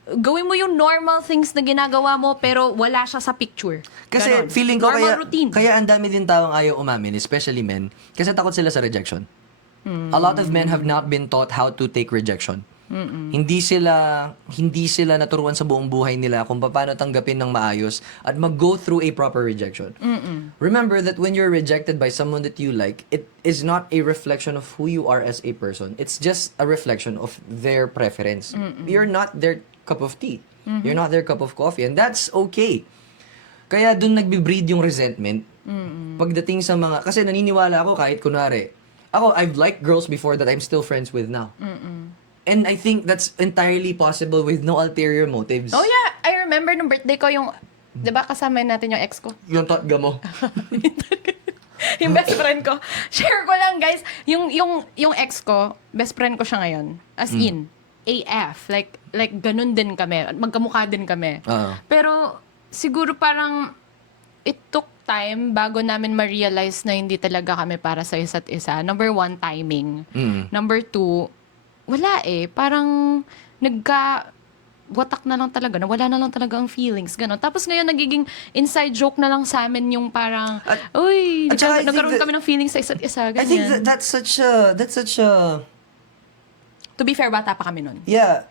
Gawin mo yung normal things na ginagawa mo pero wala siya sa picture. Kasi Ganon. feeling ko normal routine. kaya ang dami din taong ayaw umamin, especially men, kasi takot sila sa rejection. A lot of men have not been taught how to take rejection. Hindi sila naturuan sa buong buhay nila kung paano tanggapin ng maayos at mag-go through a proper rejection. Remember that when you're rejected by someone that you like, it is not a reflection of who you are as a person. It's just a reflection of their preference. You're not their cup of tea. You're not their cup of coffee. And that's okay. Kaya dun nagbe-breed yung resentment. Pagdating sa mga... Kasi naniniwala ako kahit kunwari, I've liked girls before that I'm still friends with now. And I think that's entirely possible with no ulterior motives. Oh yeah, I remember nung birthday ko yung, di ba kasama natin yung ex ko? Yung tatga mo. Yung best friend ko. Share ko lang guys, yung ex ko, best friend ko siya ngayon. As in, AF. Like ganun din kami. Magkamukha din kami. Oo. Pero siguro parang it took time bago namin ma-realize na hindi talaga kami para sa isa't isa. Number 1, timing. Number 2, wala eh. Parang watak na lang talaga. Nawala na lang talaga ang feelings. Ganon. Tapos ngayon nagiging inside joke na lang sa amin yung parang, uy, at saka I think nagkaroon kami ng feelings sa isa't isa. Ganyan. I think that's such a To be fair, bata pa kami nun. yeah.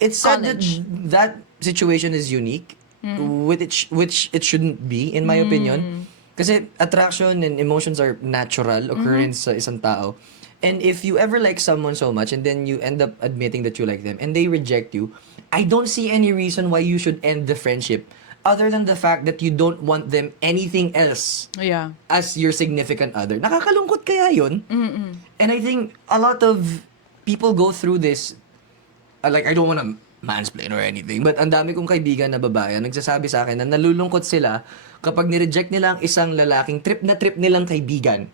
It's sad College. that situation is unique, which it shouldn't be, in my opinion. Kasi attraction and emotions are natural occurrence sa isang tao. And if you ever like someone so much and then you end up admitting that you like them and they reject you, I don't see any reason why you should end the friendship other than the fact that you don't want them anything else Yeah. as your significant other. Nakakalungkot kaya yun? And I think a lot of people go through this. Like, I don't wanna mansplain or anything, but ang dami kong kaibigan na babae ang nagsasabi sa akin na nalulungkot sila kapag nireject nila ang isang lalaking trip nilang kaibigan.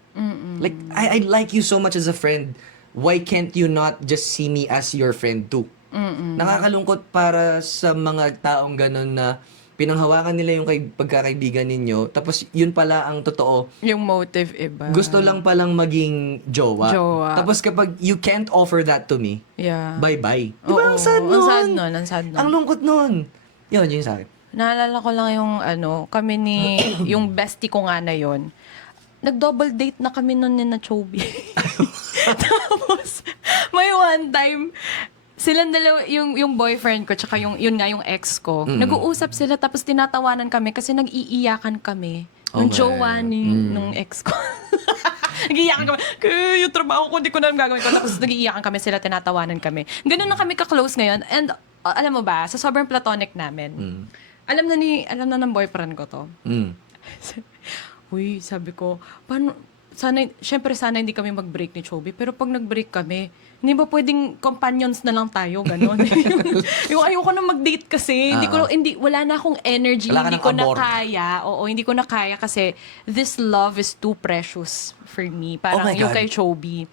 Like, I like you so much as a friend. Why can't you not just see me as your friend too? Nakakalungkot para sa mga taong ganun na pinanghawakan nila yung pagkakaibigan ninyo, tapos yun pala ang totoo. Yung motive iba. Gusto lang palang maging jowa. Jowa. Tapos kapag you can't offer that to me, Yeah. bye-bye. Di Oo, ba ang sad nun? Ang sad nun, ang sad nun. Ang lungkot nun. Yun sa akin. Naalala ko lang yung kami ni, yung bestie ko nga na yun. Nag-double date na kami nun ni na Chobi. Tapos, may one time, silang dalawa, yung boyfriend ko, tsaka yun nga yung ex ko, nag-uusap sila, tapos tinatawanan kami kasi nag-iiyakan kami. Nung Okay. jowa nung ex ko. Nag-iiyakan kami. Kaya yung trabaho ko, hindi ko na alam gagawin ko. Tapos nag-iiyakan kami sila, tinatawanan kami. Ganun na kami ka-close ngayon. And alam mo ba, sa sobrang platonic namin, alam na ng boyfriend ko to. Uy, sabi ko, syempre sana hindi kami mag-break ni Chobi, pero pag nag-break kami, hindi ba pwedeng companions na lang tayo, gano'n? yung ayoko na mag-date kasi, wala na akong energy, Wala ka hindi ng ko na amor. kaya. Oo, hindi ko na kaya kasi this love is too precious for me. Oh Parang my yung God. kay Chobi.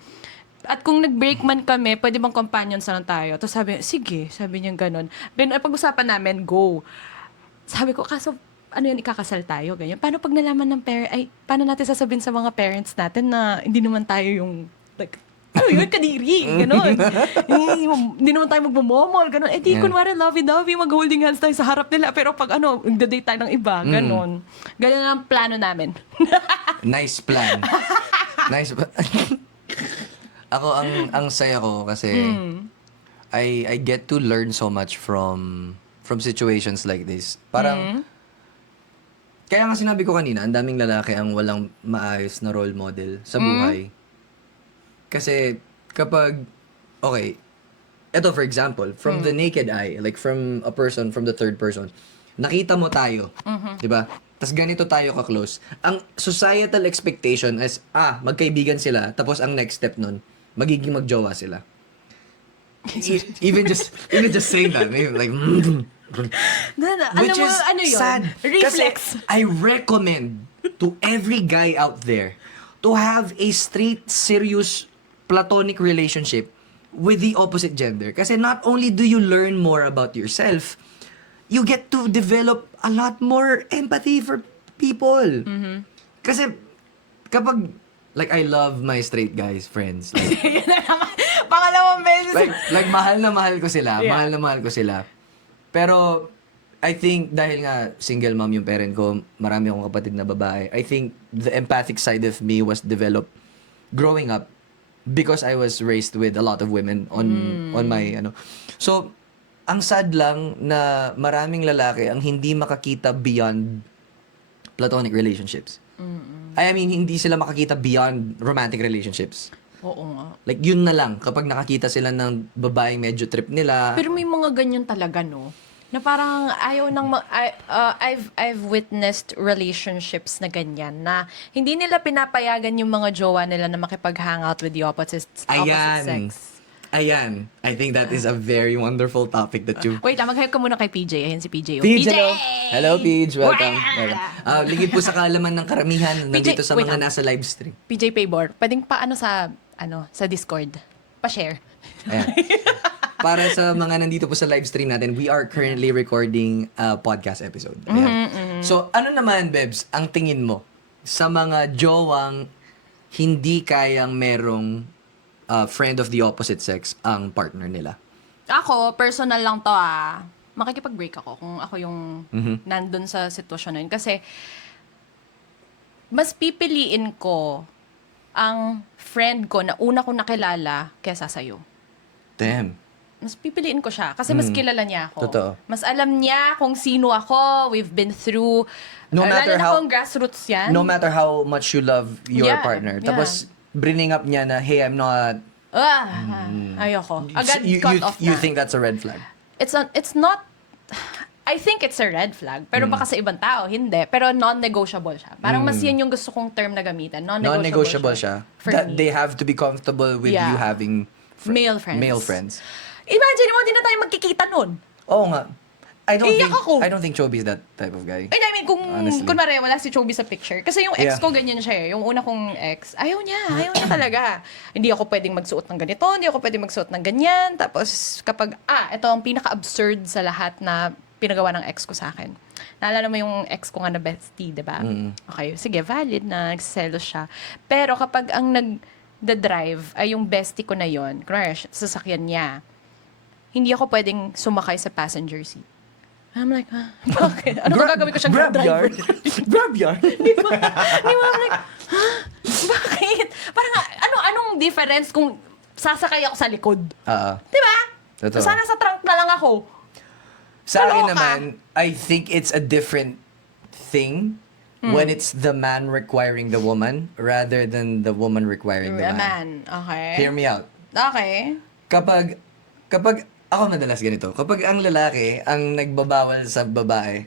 At kung nag-break man kami, pwede bang companions na lang tayo? Tapos sige, sabi niya gano'n. Then, pag-usapan namin, go. Sabi ko, kaso, ano yun, ikakasal tayo, ganyan. Paano pag nalaman ng paano natin sasabihin sa mga parents natin na hindi naman tayo yung, like, ano yun, kadiri, gano'n. Hindi naman tayo magmamomol, gano'n. Eh di, kunwari, lovey-dovey, mag-holding hands tayo sa harap nila. Pero pag nagda-date tayo ng iba, gano'n. Gano'n ang plano namin. Nice plan. Nice plan. Ako, ang saya ko kasi I get to learn so much from situations like this. Parang, kaya nga sinabi ko kanina, ang daming lalaki ang walang maayos na role model sa buhay. Kasi kapag, okay, eto for example, from the naked eye, like from a person, from the third person, nakita mo tayo, di ba? Tapos ganito tayo ka-close. Ang societal expectation is, magkaibigan sila, tapos ang next step nun, magiging magjowa sila. even just saying that, maybe like, which Alam mo, is ano yun? sad. Reflex. Kasi I recommend to every guy out there to have a straight, serious, platonic relationship with the opposite gender. Kasi not only do you learn more about yourself, you get to develop a lot more empathy for people. Kasi kapag like I love my straight guys friends. Like, Yun na naman. Pangalawang beses. like mahal na mahal ko sila. Yeah. Mahal na mahal ko sila. Pero, I think dahil nga single mom yung parent ko, marami akong kapatid na babae. I think the empathic side of me was developed growing up because I was raised with a lot of women on my ano. So, ang sad lang na maraming lalaki ang hindi makakita beyond platonic relationships. I mean, hindi sila makakita beyond romantic relationships. Oo nga. Like, yun na lang. Kapag nakakita sila ng babaeng medyo trip nila. Pero may mga ganyan talaga, no? Na parang ayaw nang I've witnessed relationships na ganyan na hindi nila pinapayagan yung mga jowa nila na makipag-hangout with the opposite sex. Ayan. I think that is a very wonderful topic that you... Wait, mag-hype ka muna kay PJ. Ayan si PJ. Pidge, hello. Hello, Pidge. Welcome. Lingid po sa kaalaman ng karamihan nandito sa wait mga lang. nasa live stream. PJ Paybor, pwedeng paano sa Discord? Pa-share. Ayan. Para sa mga nandito po sa live stream natin, we are currently recording a podcast episode. Ayan. So, ano naman, Bebs, ang tingin mo sa mga jowang hindi kayang merong friend of the opposite sex ang partner nila? Ako, personal lang to makikipag-break ako kung ako yung nandun sa sitwasyon na yun. Kasi, mas pipiliin ko ang friend ko na una kong nakilala kesa sa'yo. Damn. Mas pipiliin ko siya kasi mas kilala niya ako. Totoo. Mas alam niya kung sino ako, we've been through, No matter lalo na how- kung grassroots yan. No matter how much you love your Yeah, partner. yeah. Tapos, bring up niya na, hey, I'm not... Ayoko. Agad you, cut you, off you na. think that's a red flag? It's not, I think it's a red flag. Pero baka sa ibang tao, hindi. Pero non-negotiable siya. Parang mas yan yung gusto kong term na gamitan. Non-negotiable siya. For That me. they have to be comfortable with Yeah. you having Male friends. male friends. Imagine mo, di na tayo magkikita nun. Oo nga. Iyak ako. I don't think Chobi is that type of guy. I mean, kung Honestly. kunwari wala si Chobi sa picture. Kasi yung ex Yeah. ko, ganyan siya eh. Yung una kong ex, ayaw niya talaga. Hindi ako pwedeng magsuot ng ganito, hindi ako pwedeng magsuot ng ganyan. Tapos kapag, ito ang pinaka-absurd sa lahat na pinagawa ng ex ko sa akin. Naalala mo yung ex ko nga na bestie, di ba? Okay, sige, valid na, nagselos siya. Pero kapag ang nag-drive ay yung bestie ko na yon, kunwari, sasakyan niya, hindi ako pwedeng sumakay sa passenger seat. I'm like, bakit? Ano ba gagawin ko siyang Grab driver? yard? Grab yard? Di ba? I'm like, bakit? Parang, anong difference kung sasakay ako sa likod? Di ba? Totoo. Sana sa trunk na lang ako. Sa akin Kaloka. naman, I think it's a different thing when it's the man requiring the woman rather than the woman requiring the A man. man. Okay. Hear me out. Okay. Kapag ako madalas ganito, kapag ang lalaki ang nagbabawal sa babae,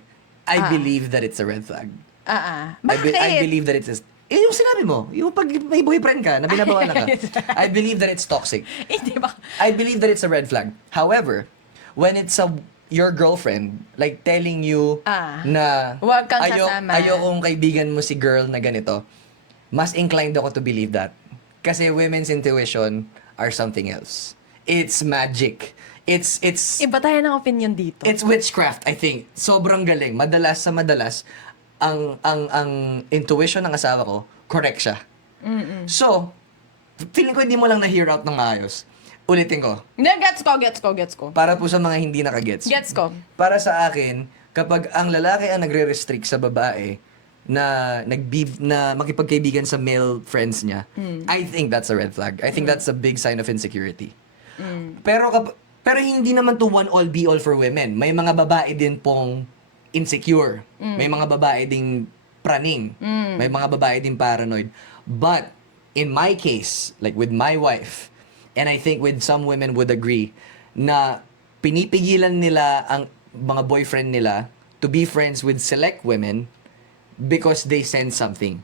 I believe that it's a red flag. Bakit? I believe that it's yung sinabi mo, yung pag may boyfriend ka na binabawalan ka, I believe that it's toxic. Hindi ba? I believe that it's a red flag. However, when it's your girlfriend, like telling you na Huwag kang sasama. ayokong kaibigan mo si girl na ganito, mas inclined ako to believe that. Kasi women's intuition are something else. It's magic. It's Iba tayo ng opinion dito. It's witchcraft, I think. Sobrang galing. Madalas, ang intuition ng asawa ko, correct siya. So, feeling ko hindi mo lang na-hear out ng maayos. Ulitin ko. Hindi, gets ko. Para po sa mga hindi nakagets. Gets ko. Para sa akin, kapag ang lalaki ang nagre-restrict sa babae na na makipagkaibigan sa male friends niya, I think that's a red flag. I think that's a big sign of insecurity. Pero hindi naman to one all be all for women. May mga babae din pong insecure. May mga babae ding praning. May mga babae din paranoid. But in my case, like with my wife, and I think with some women would agree, na pinipigilan nila ang mga boyfriend nila to be friends with select women because they sense something.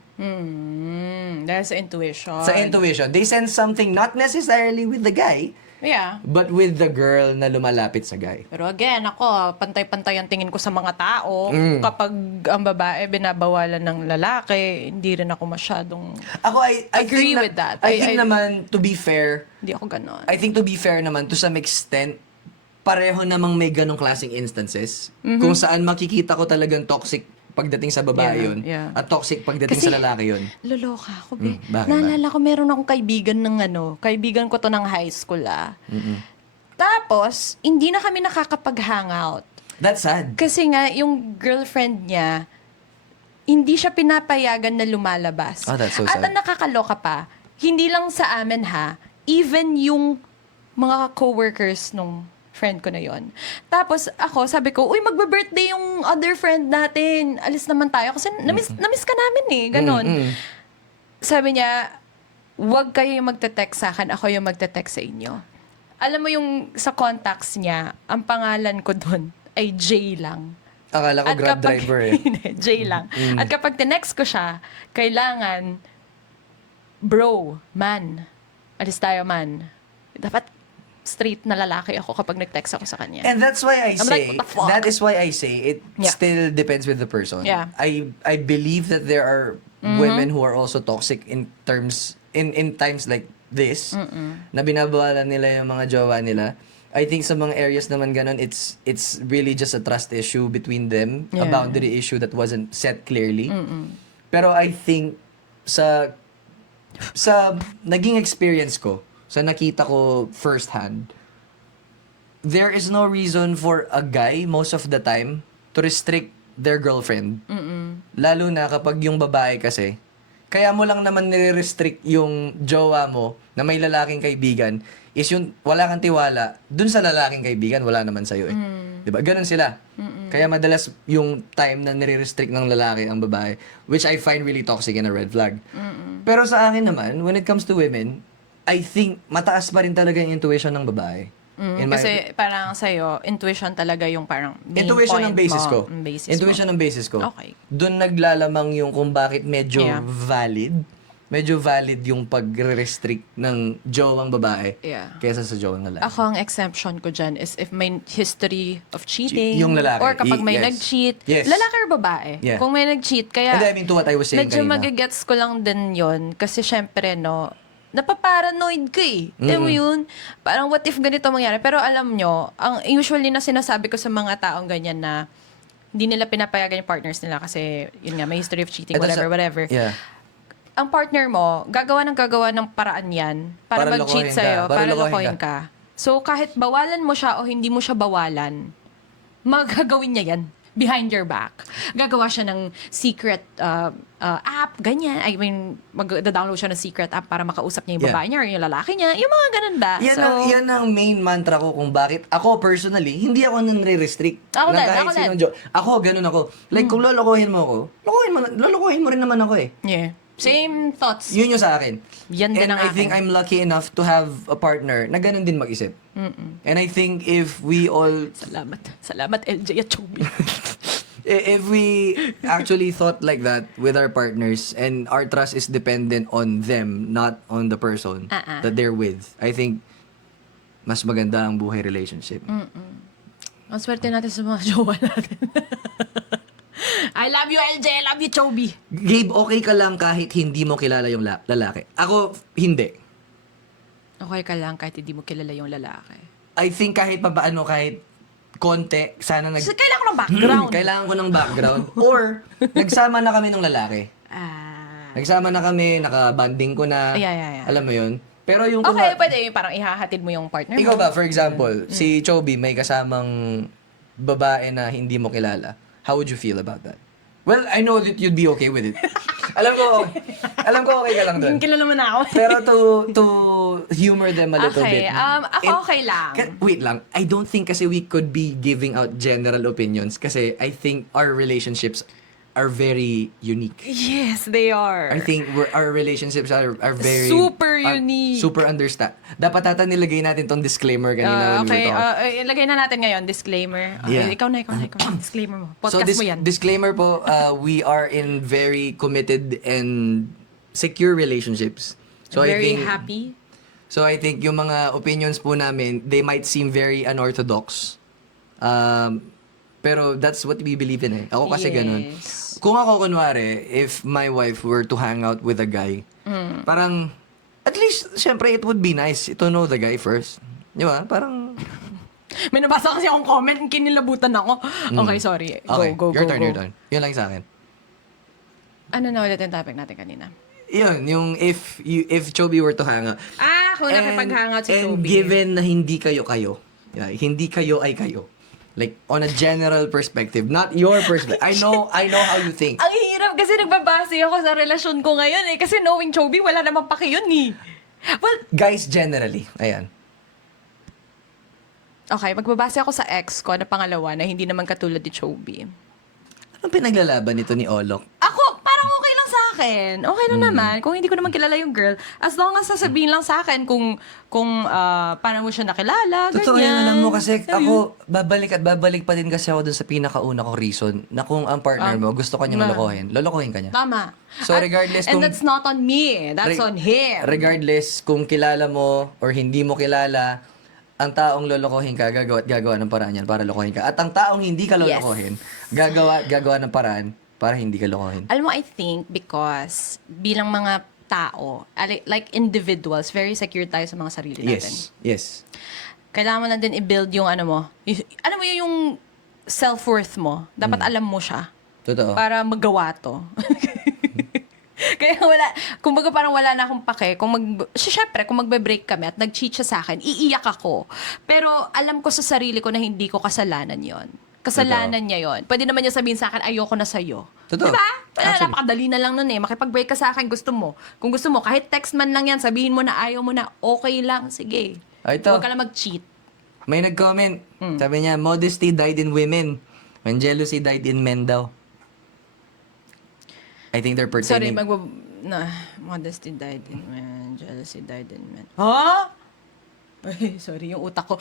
That's intuition. Sa intuition, they sense something not necessarily with the guy, Yeah. but with the girl na lumalapit sa guy. Pero again, ako, pantay-pantay ang tingin ko sa mga tao. Kapag ang babae binabawalan ng lalaki, hindi rin ako masyadong... Ako, I Agree think with that. I I- think naman, to be fair, Hindi ako ganon. I think to be fair naman, to some extent, pareho namang may ganong klaseng instances kung saan makikita ko talagang toxic pagdating sa babae Yeah, yun, yeah. at toxic pagdating Kasi- sa lalaki yun. Loloka ako, be. Bakit? Naalala ko, meron akong kaibigan kaibigan ko to ng high school, Tapos, hindi na kami nakakapag-hangout. That's sad. Kasi nga, yung girlfriend niya, hindi siya pinapayagan na lumalabas. Oh, that's so At sad. ang nakakaloka pa, hindi lang sa amin even yung mga coworkers nung friend ko na yon. Tapos ako, sabi ko, uy, magbe-birthday yung other friend natin. Alis naman tayo. Kasi namiss ka namin eh. Ganon. Sabi niya, wag kayo yung magte-text sa akin, ako yung magte-text sa inyo. Alam mo yung sa contacts niya, ang pangalan ko doon ay J lang. Akala ko Grab driver eh. Hindi, J lang. At kapag tinext ko siya, kailangan, bro, man, alis tayo man. Dapat straight na lalaki ako kapag nag-text ako sa kanya. And that's why I I'm say, like, what the fuck? that is why I say, it Yeah. still depends with the person. Yeah. I believe that there are women who are also toxic in times like this, na binabawalan nila yung mga jowa nila. I think sa mga areas naman ganun, it's really just a trust issue between them, a Yeah. boundary issue that wasn't set clearly. Pero I think sa naging experience ko, sa nakita ko firsthand, there is no reason for a guy most of the time to restrict their girlfriend. Lalo na kapag yung babae kasi, kaya mo lang naman nire-restrict yung jowa mo na may lalaking kaibigan is yung wala kang tiwala dun sa lalaking kaibigan, wala naman sa'yo eh. Diba? Ganun sila. Kaya madalas yung time na nire-restrict ng lalaki ang babae, which I find really toxic and a red flag. Pero sa akin naman, when it comes to women, I think mataas pa rin talaga yung intuition ng babae. In my- Kasi parang sa'yo, intuition talaga yung parang main Intuition point ang basis mo. ko. Basis Intuition mo. ang basis ko. Okay. Doon naglalamang yung kung bakit medyo Yeah. valid. Medyo valid yung pag-restrict ng jowang babae Yeah. kaysa sa jowang lalaki. Ako, ang exemption ko dyan is if may history of cheating. Yung lalaki. Or kapag may Yes. nag-cheat. Yes. Lalaki or babae. Yeah. Kung may nag-cheat. Kaya, And I mean to what I was saying medyo kanina. magigets ko lang din yon. Kasi syempre, napaparanoid ka eh. Alam mo yun? Parang what if ganito mangyari? Pero alam nyo, ang usually na sinasabi ko sa mga taong ganyan na hindi nila pinapayagan yung partners nila kasi yun nga, may history of cheating, Ito whatever. Yeah. Ang partner mo, gagawa ng paraan yan para Para mag-cheat lokohin sa'yo, ka, para para lokohin lokohin ka. So, kahit bawalan mo siya o hindi mo siya bawalan, magagawin niya yan behind your back. Gagawa siya ng secret app, ganyan. I mean, mag-download siya ng secret app para makausap niya yung Yeah. babae niya or yung lalaki niya. Yung mga ganun ba? Yan ang main mantra ko kung bakit ako personally, hindi ako nare-restrict. Ako ng din, kahit ako sinong din. Ako, ganun ako. Like, kung lolokohin mo ako, lolokohin mo rin naman ako eh. yeah. Same thoughts. Yun yung sa akin. Yan din And ang I think akin. I'm lucky enough to have a partner na ganun din mag-isip. And I think if we all, Salamat. Salamat, LJ at Chubby. if we actually thought like that with our partners and our trust is dependent on them, not on the person that they're with, I think mas maganda ang buhay relationship. Ang swerte natin sa mga jowa natin. I love you, LJ. I love you, Chubby. Gabe, okay ka lang kahit hindi mo kilala yung lalaki. Ako, hindi. Okay ka lang kahit hindi mo kilala yung lalaki. I think kahit papaano, kahit konti, sana So, kailangan ko ng background. Kailangan ko ng background. Or, nagsama na kami ng lalaki. Nagsama na kami, nakabanding ko na. Yeah. Alam mo yun? Pero yung Okay, pwede parang ihahatid mo yung partner mo. ikaw ba, for example, si Chobi may kasamang babae na hindi mo kilala. How would you feel about that? Well, I know that you'd be okay with it. alam ko okay ka lang doon. Hindi kilala mo na ako. Pero to humor them a little Okay, bit. ako okay lang. Wait lang. I don't think kasi we could be giving out general opinions kasi I think our relationships are very unique. Yes, they are. I think our relationships are very Super unique. Super understand. Dapat ata nilagay natin tong disclaimer kanina when we Okay, were talking. ilagay na natin ngayon, disclaimer. Yeah. Ikaw na. Disclaimer mo. Podcast mo yan. Disclaimer po, we are in very committed and secure relationships. So I Very think happy. So I think yung mga opinions po namin, they might seem very unorthodox. Pero that's what we believe in eh. Ako kasi ganun. Kung ako kunwari, if my wife were to hang out with a guy, parang, at least, syempre, it would be nice to know the guy first. Di ba? Parang, May nabasa kasi akong comment, kinilabutan ako. Okay, sorry. Okay, Go. your turn. Yun lang sa akin. Ano na ulit yung topic natin kanina? Yun, yung if Chobi were to hang out. Kung nakipag-hangout si And Chobi. given na hindi kayo, yeah, hindi kayo ay kayo. Like, on a general perspective, not your perspective. I know how you think. Ang hirap kasi nagbabase ako sa relasyon ko ngayon eh. Kasi knowing Chobi, wala namang paki yun eh. Well, Guys, generally. Ayan. okay, magbabase ako sa ex ko na pangalawa na hindi naman katulad ni Chobi. Anong pinaglalaban nito ni Olok? Ako, parang okay lang sa akin. Okay lang naman. Kung hindi ko naman kilala yung girl, as long as sasabihin lang sa akin kung paano mo siya nakilala, Totoo ganyan. yan, alam mo, kasi Alam mo ako, babalik pa din kasi ako dun sa pinakauna kong reason na kung ang partner mo gusto ka niyang lolokohin ka niya. Tama. So, regardless and kung- that's not on me. That's on him. Regardless kung kilala mo or hindi mo kilala, ang taong lolokohin ka, gagawa ng paraan yan para lokohin ka. At ang taong hindi ka lolokohin, gagawa ng paraan para hindi ka lokohin. Alam mo, I think because bilang mga tao, like individuals, very secure tayo sa mga sarili natin. Yes. Kailangan mo lang din i-build yung ano mo. Alam mo yung self-worth mo. Dapat alam mo siya. Totoo. Para magawa to. Kaya kumbaga parang wala na akong pake. Syempre, kung magbe-break kami at nag-cheat siya sa akin, iiyak ako. Pero alam ko sa sarili ko na hindi ko kasalanan yon. Kasalanan niya yon. Pwede naman niya sabihin sa akin, ayoko na sa'yo. Totoo. Diba? Actually. Napakadali na lang nun eh. Makipag-break ka sa akin, gusto mo. Kung gusto mo, kahit text man lang yan, sabihin mo na ayaw mo na, okay lang, sige. Ito. Huwag ka lang mag-cheat. May nag-comment. Sabi niya, modesty died in women when jealousy died in men daw. I think they're Sorry, pertaining... modesty died in men, jealousy died in men. Ha? Ay, sorry, yung utak ko.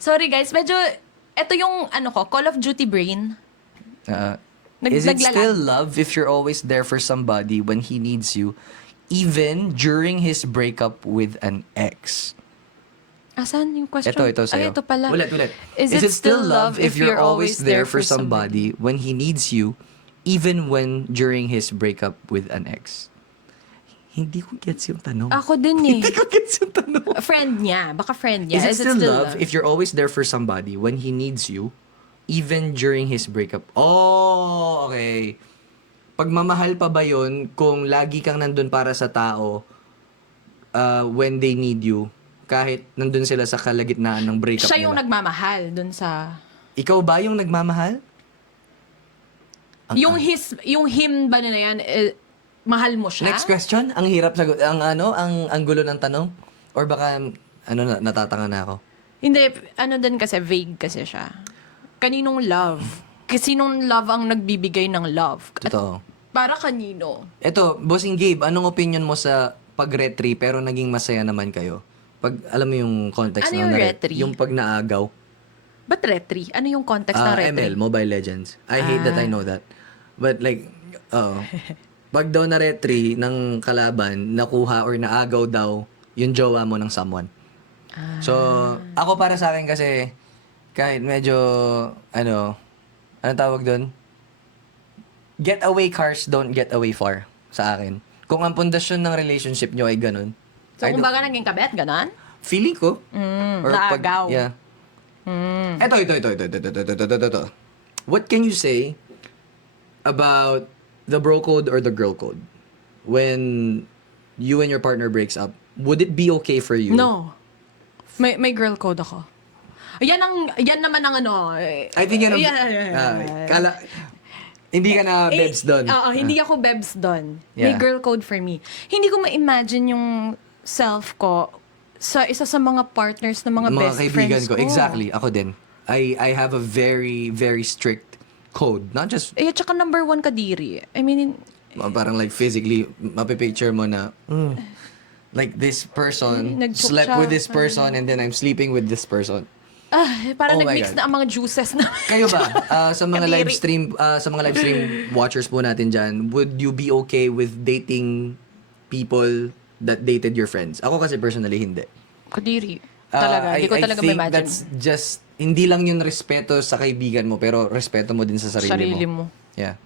Sorry guys, medyo, ito yung Call of Duty brain. Is it naglalag. still love if you're always there for somebody when he needs you, even during his breakup with an ex? Asan yung question? Ito sa'yo. Ay, ito pala. Ulit. Is it still love if you're always there for somebody when he needs you, even when during his breakup with an ex? Hindi ko gets yung tanong. Ako din eh. Hindi ko gets yung tanong. Friend niya. Baka friend niya. Is it still love if you're always there for somebody when he needs you, even during his breakup? Oh, okay. Pagmamahal pa ba yun kung lagi kang nandun para sa tao when they need you, kahit nandun sila sa kalagitnaan ng breakup Siya yung nila? nagmamahal dun sa... Ikaw ba yung nagmamahal? Yung him ba na yan, mahal mo siya? Next question. Ang hirap sagot. Ang gulo ng tanong? Or baka, natatanga na ako? Hindi, din kasi, vague kasi siya. Kaninong love? Kasinong love ang nagbibigay ng love? At Totoo. para kanino? Eto, Bossing Gabe, anong opinion mo sa pag-retry pero naging masaya naman kayo? Pag, alam mo yung context Ano ng yung retry? Yung pag naagaw. Ba't retry? Ano yung context ng retry? ML, Mobile Legends. I hate that I know that. But like, pag daw na retry ng kalaban, nakuha or naagaw daw yung jowa mo ng someone. So, ako para sa akin kasi, kahit medyo, anong tawag doon? Getaway cars don't get away far sa akin. Kung ang pundasyon ng relationship nyo ay ganun. So, kumbaga naging kabet, ganon? Feeling ko. naagaw. Yeah. Ito. What can you say about the bro code or the girl code? When you and your partner breaks up, would it be okay for you? No. May girl code ako. Yan naman ang I think yan ang... hindi ka na bebs doon. Oo, hindi ako bebs doon. May Yeah. girl code for me. Hindi ko ma-imagine yung self ko sa isa sa mga partners ng mga best kaibigan friends ko. Exactly. Ako din. I have a very, very strict code. Not just Tsaka number 1 kadiri. I mean, parang like physically, mapipicture mo na, like this person Nag-cook slept siya. with this person and then I'm sleeping with this person. parang Oh my nag-mix God. na ang mga juices na. Kayo ba, sa mga Kadiri. live stream watchers po natin dyan, would you be okay with dating people that dated your friends? Ako kasi personally, hindi. Kadiri. Talaga. Hindi ko talaga I think ma-imagine. that's just, hindi lang yun respeto sa kaibigan mo, pero respeto mo din sa sarili mo. Yeah.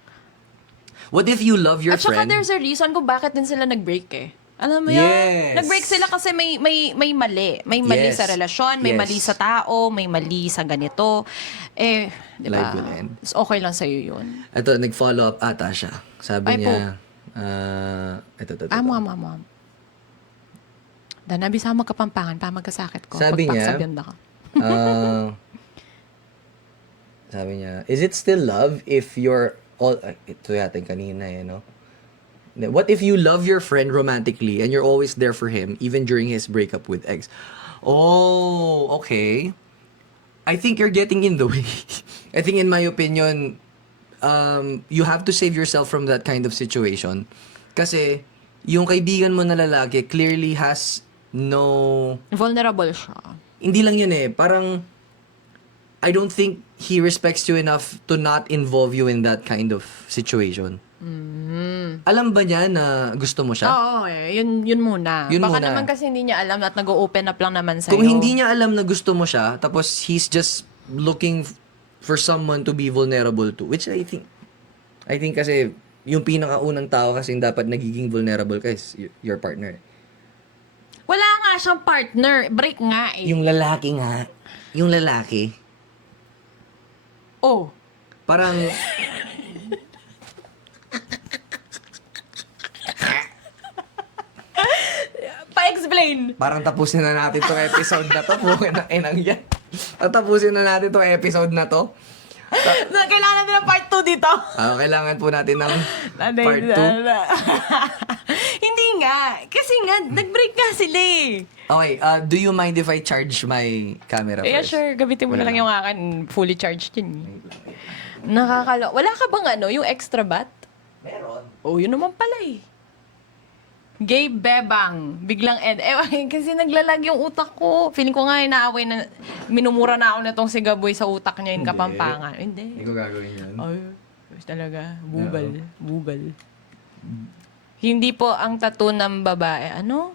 What if you love your At saka friend? there's a reason kung bakit din sila nag-break eh. Alam mo yun? Yes. Nag-break sila kasi may mali. May mali Yes. sa relasyon, may Yes. mali sa tao, may mali sa ganito. Di ba? Life will end. Okay lang sa'yo yun. Ito, nag-follow up ata siya. Sabi Ay, po. niya, ito. Mom. Dana, bisa magkapampangan pa magkasakit ko. Sabi niya, Pagpaksabyan na ka. sabi niya, is it still love if you're all, ito yata yung kanina no? What if you love your friend romantically and you're always there for him even during his breakup with ex? Oh, okay. I think you're getting in the way. I think in my opinion, you have to save yourself from that kind of situation. Kasi, yung kaibigan mo na lalaki clearly has no... Vulnerable siya. Hindi lang yun parang, I don't think he respects you enough to not involve you in that kind of situation. Alam ba niya na gusto mo siya? Oo, yun muna. Yun Baka muna. naman kasi hindi niya alam at nag-open up lang naman sa'yo. Kung hindi niya alam na gusto mo siya, tapos he's just looking for someone to be vulnerable to, which I think kasi yung pinakaunang tao kasi dapat nagiging vulnerable ka is your partner. Wala nga siyang partner. Break nga eh. Yung lalaki nga. Yung lalaki. Oh. Parang, Pa-explain. parang tapusin na natin tong episode na to. Inang yan. Tapusin na natin tong episode na to. Kailangan natin ng part 2 dito. Kailangan po natin ng part 2. Hindi nga. Kasi nga, nag-break nga sila eh. Okay, do you mind if I charge my camera Yeah, first? sure. Gabitin mo na Wala lang yung akin. Fully charged yun. Nakakalo. Wala ka bang yung extra bat? Meron. Oh, yun naman pala eh. Gay bebang. Biglang kasi naglalag yung utak ko. Feeling ko nga inaaway na, minumura na ako na tong si Gaboy sa utak niya yung Hindi. Kapampangan. Hindi. Hindi ko gagawin yan. Ay, talaga. Bubal. Hindi po ang tattoo ng babae. Ano?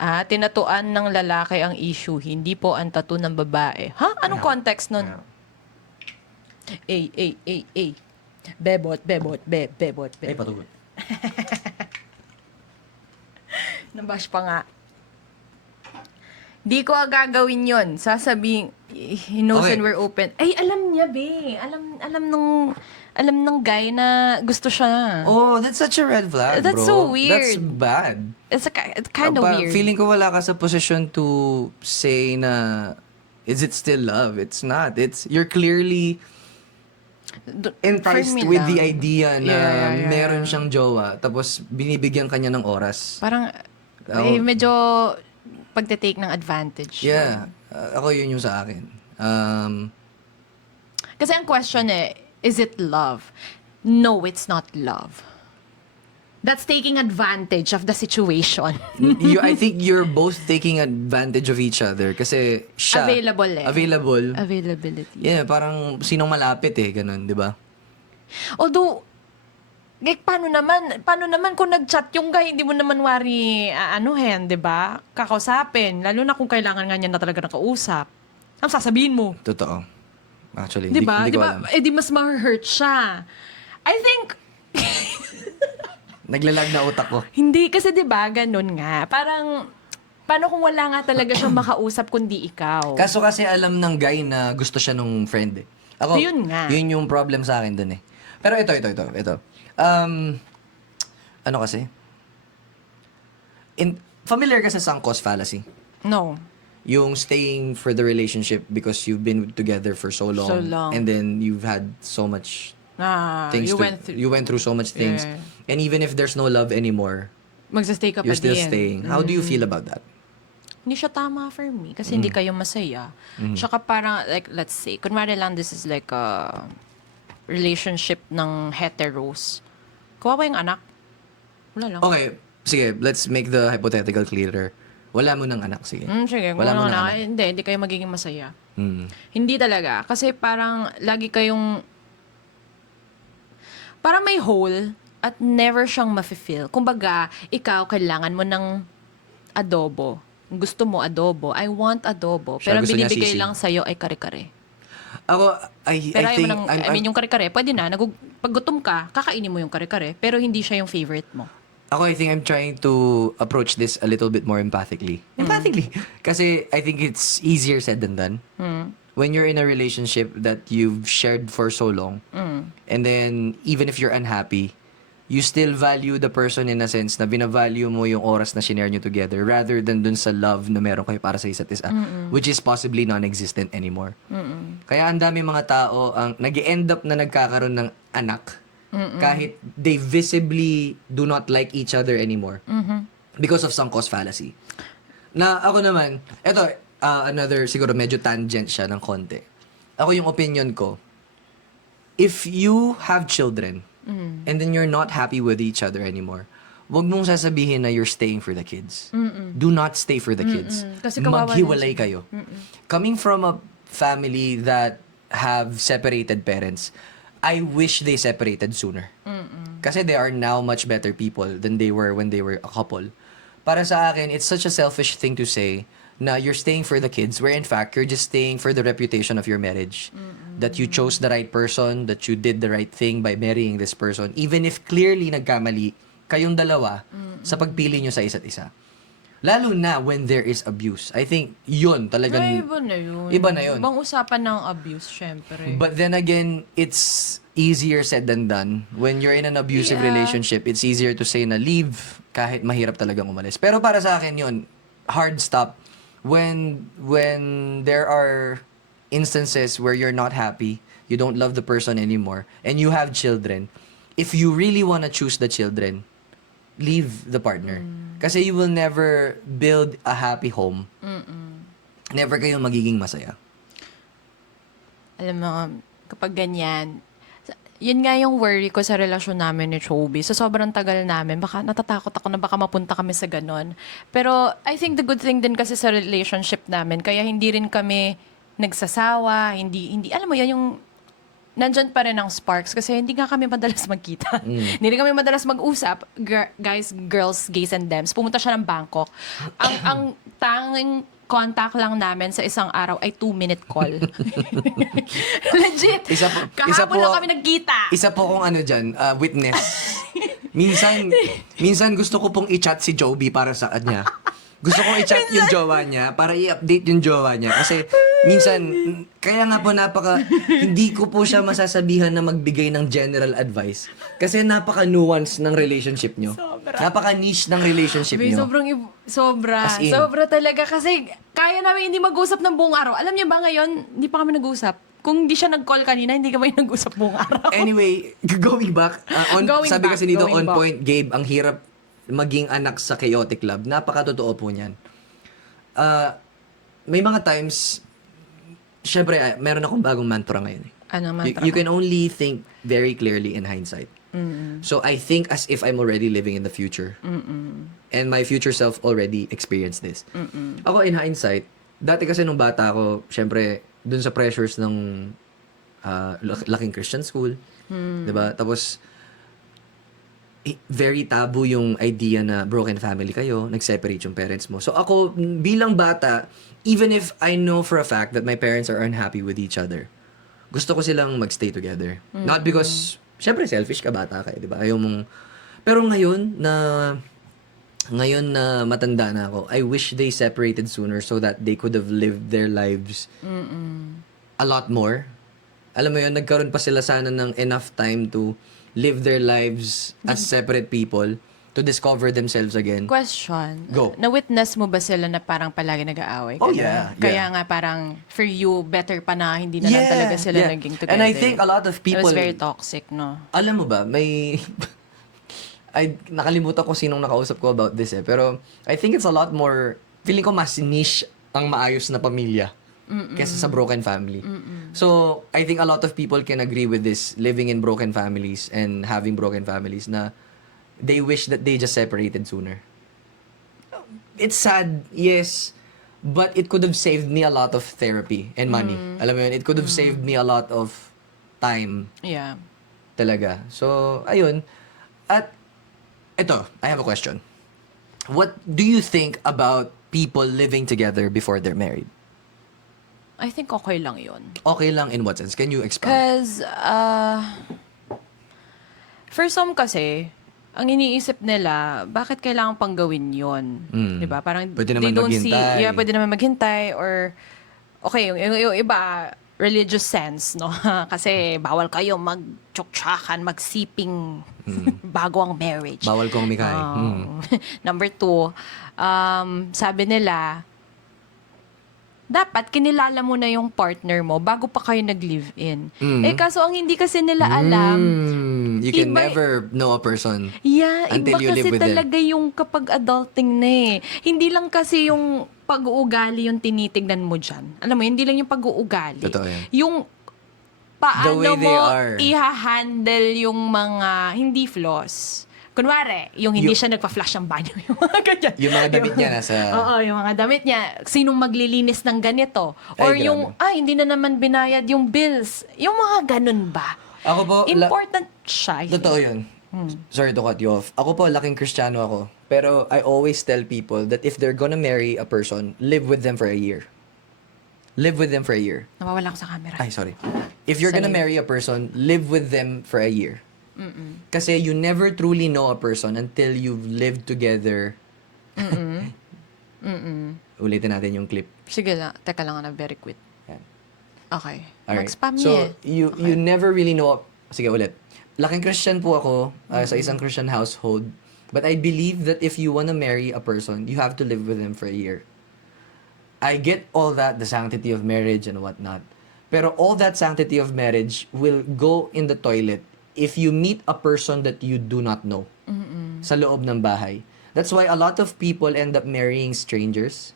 Tinatuan ng lalaki ang issue. Hindi po ang tattoo ng babae. Ha? Anong context nun? Bebot. Ay, patugot. Nabash pa nga. Di ko gagawin yun. Sasabihin, he knows Okay. and we're open. Ay, alam niya, be. Alam ng guy na gusto siya. Oh, that's such a red flag, That's bro. so weird. That's bad. It's kind of weird. Feeling ko wala ka sa position to say na, is it still love? It's not. You're clearly enticed For me with lang. the idea na Yeah. meron siyang jowa, tapos binibigyan kanya ng oras. Parang, medyo pagte-take ng advantage. Yeah. Ako yun yung sa akin. Kasi ang question is it love? No, it's not love. That's taking advantage of the situation. I think you're both taking advantage of each other kasi siya Available available. Availability. Yeah, parang sinong malapit ganun, 'di ba? Although, paano naman kung nag-chat yung guy, hindi mo naman wari, di ba? Kakausapin. Lalo na kung kailangan nga niya na talaga nakausap. Ang sasabihin mo. Totoo. Actually, Di ba? hindi Di ko ba? alam. Di mas ma-hurt siya. I think, Naglalag na utak ko. hindi. Kasi di ba, ganun nga. Parang, paano kung wala nga talaga siyang makausap kundi ikaw? Kaso kasi alam ng guy na gusto siya nung friend Ako, Yun nga. Yun yung problem sa akin dun Pero ito. Ano kasi? Familiar ka sa sunk cost fallacy? No. Yung staying for the relationship because you've been together for so long. So long. And then you've had so much things You went through so much things. Yeah. And even if there's no love anymore, Magsastay ka pa you're still din. staying. How do you feel about that? Hindi siya tama for me kasi hindi kayo masaya. Tsaka parang, like, let's say, kunwari lang this is like a relationship ng heteros. Kawawa yung anak. Wala lang. Okay, sige, let's make the hypothetical clearer. Wala mo ng anak, sige. Sige, Wala mo wala ng na. anak. Hindi kayo magiging masaya. Mm. Hindi talaga. Kasi parang lagi kayong, parang may hole at never siyang mafe-fill. Kumbaga, ikaw, kailangan mo ng adobo. Gusto mo adobo. I want adobo. Siya Pero gusto niya binibigay sisig. lang sa'yo ay kare-kare. Ako, Pero I ayaw think, mo ng, I mean, yung kare-kare, pwede na. Pag gutom ka, kakainin mo yung kare-kare. Pero hindi siya yung favorite mo. Ako, I think I'm trying to approach this a little bit more empathically. Empathically. Kasi I think it's easier said than done. When you're in a relationship that you've shared for so long, and then even if you're unhappy, you still value the person in a sense na binavalue mo yung oras na shinare nyo together rather than dun sa love na meron kayo para sa isa't isa, which is possibly non-existent anymore. Kaya ang dami mga tao ang nag-end up na nagkakaroon ng anak kahit they visibly do not like each other anymore because of sunk cost fallacy. Na ako naman, eto, another, siguro medyo tangent siya ng konti. Ako yung opinion ko, if you have children, and then you're not happy with each other anymore, wag mong sasabihin na you're staying for the kids. Do not stay for the kids. Kasi kawawa Maghiwalay din kayo. Coming from a family that have separated parents, I wish they separated sooner. Kasi they are now much better people than they were when they were a couple. Para sa akin, it's such a selfish thing to say na you're staying for the kids, where in fact, you're just staying for the reputation of your marriage. That you chose the right person, that you did the right thing by marrying this person, even if clearly nagkamali kayong dalawa sa pagpili nyo sa isa't isa. Lalo na when there is abuse. I think yun talagang... Ay, iba na yun. Iba na yun. Ibang usapan ng abuse, syempre. But then again, it's easier said than done. When you're in an abusive Yeah. relationship, it's easier to say na leave kahit mahirap talagang umalis. Pero para sa akin yun, hard stop. When there are instances where you're not happy, you don't love the person anymore, and you have children, if you really want to choose the children, leave the partner. Kasi you will never build a happy home. Never kayong magiging masaya. Alam mo, kapag ganyan, yun nga yung worry ko sa relasyon namin ni Chobi. So, sobrang tagal namin. Baka natatakot ako na baka mapunta kami sa ganon. Pero, I think the good thing din kasi sa relationship namin, kaya hindi rin kami nagsasawa, hindi, alam mo yan, yung nandyan pa rin ang sparks kasi hindi nga kami madalas magkita. Hindi rin kami madalas mag-usap. Guys, girls, gays, and dems. Pumunta siya ng Bangkok. Ang tanging contact lang namin sa isang araw ay 2-minute call. Legit. Isa Kahapon po- lang kami nagkita. Isa po kong ano dyan, witness. Minsan gusto ko pong i-chat si Joby para sa kanya. Gusto kong i-chat yung jowa niya para i-update yung jowa niya. Kasi minsan, kaya nga po hindi ko po siya masasabihan na magbigay ng general advice. Kasi napaka-nuance ng relationship nyo. Sobra. Napaka-niche ng relationship nyo. Sobra. As in. Sobra talaga. Kasi kaya namin hindi mag-usap ng buong araw. Alam niyo ba ngayon, hindi pa kami nag-usap. Kung hindi siya nag-call kanina, hindi kami nag-usap buong araw. Anyway, going back, sabi kasi dito, on back. point, Gabe, ang hirap maging anak sa chaotic love. Napakatotoo po niyan. May mga times, syempre, meron akong bagong mantra ngayon. Ano mantra You mo? can only think very clearly in hindsight. So I think as if I'm already living in the future. And my future self already experienced this. Ako in hindsight, dati kasi nung bata ako, syempre, dun sa pressures ng laking Christian school, 'di ba? Tapos very taboo yung idea na broken family kayo, nag-separate yung parents mo. So ako, bilang bata, even if I know for a fact that my parents are unhappy with each other, gusto ko silang magstay together. Not because, syempre selfish ka, bata ka, di ba? Ayaw mong... Pero ngayon na matanda na ako, I wish they separated sooner so that they could have lived their lives a lot more. Alam mo yun, nagkaroon pa sila sana ng enough time to live their lives as separate people, to discover themselves again. Question. Go. Na-witness mo ba sila na parang palagi nag-aaway? Oh, Kaya- yeah. Kaya nga parang, for you, better pa na hindi na lang talaga sila naging together. And I think a lot of It people... was very toxic, no? Alam mo ba, may... nakalimutan ko sinong nakausap ko about this pero I think it's a lot more... Feeling ko mas niche ang maayos na pamilya kesa sa broken family. So, I think a lot of people can agree with this, living in broken families and having broken families, na they wish that they just separated sooner. It's sad, yes, but it could have saved me a lot of therapy and money. Alam mo yun, it could have saved me a lot of time Yeah. talaga. So, ayun. At, ito, I have a question. What do you think about people living together before they're married? I think okay lang yun. Okay lang in what sense? Can you expound? Because, for some kasi, ang iniisip nila, bakit kailangan pang gawin yun? Mm. 'Di ba? Parang Pwede naman they don't see, maghintay. pwede naman maghintay or okay, yung iba religious sense, no? Kasi bawal kayo mag-tsuktsakan, magsiping bago ang marriage. Bawal kong mikay. Number 2, sabi nila, dapat kinilala mo na yung partner mo bago pa kayo nag-live-in. Kaso ang hindi kasi nila alam, You can Iba- never know a person. yeah, Until iba you live kasi with them. talaga yung kapag adulting na eh. Hindi lang kasi yung pag-uugali yung tinitignan mo dyan. Alam mo, hindi lang yung pag-uugali. Totoo yan. Yung The paano way they mo are. i-handle yung mga hindi flaws. Kunwari, yung hindi siya nagpa-flush ng banyo. Yung mga ganyan. Yung mga damit niya nasa... Oo, yung mga damit niya. Sinong maglilinis ng ganito? Or Ay, yung, hindi na naman binayad yung bills. Yung mga ganun ba? Ako po, Important siya. totoo yun. Sorry to cut you off. Ako po, laking Kristiyano ako. Pero I always tell people that if they're gonna marry a person, live with them for a year. Live with them for a year. Nawawala ko sa camera. Ay, sorry. If you're gonna Sorry. marry a person, live with them for a year. Kasi you never truly know a person until you've lived together. Ulitin natin yung clip. Sige lang. Teka lang na very quick. Yan. Okay. Alright. Mag-spam So, niya eh. you never really know. Sige, ulit. Laking Christian po ako sa isang Christian household. But I believe that if you wanna marry a person, you have to live with them for a year. I get all that, the sanctity of marriage and whatnot. Pero all that sanctity of marriage will go in the toilet if you meet a person that you do not know sa loob ng bahay. That's why a lot of people end up marrying strangers.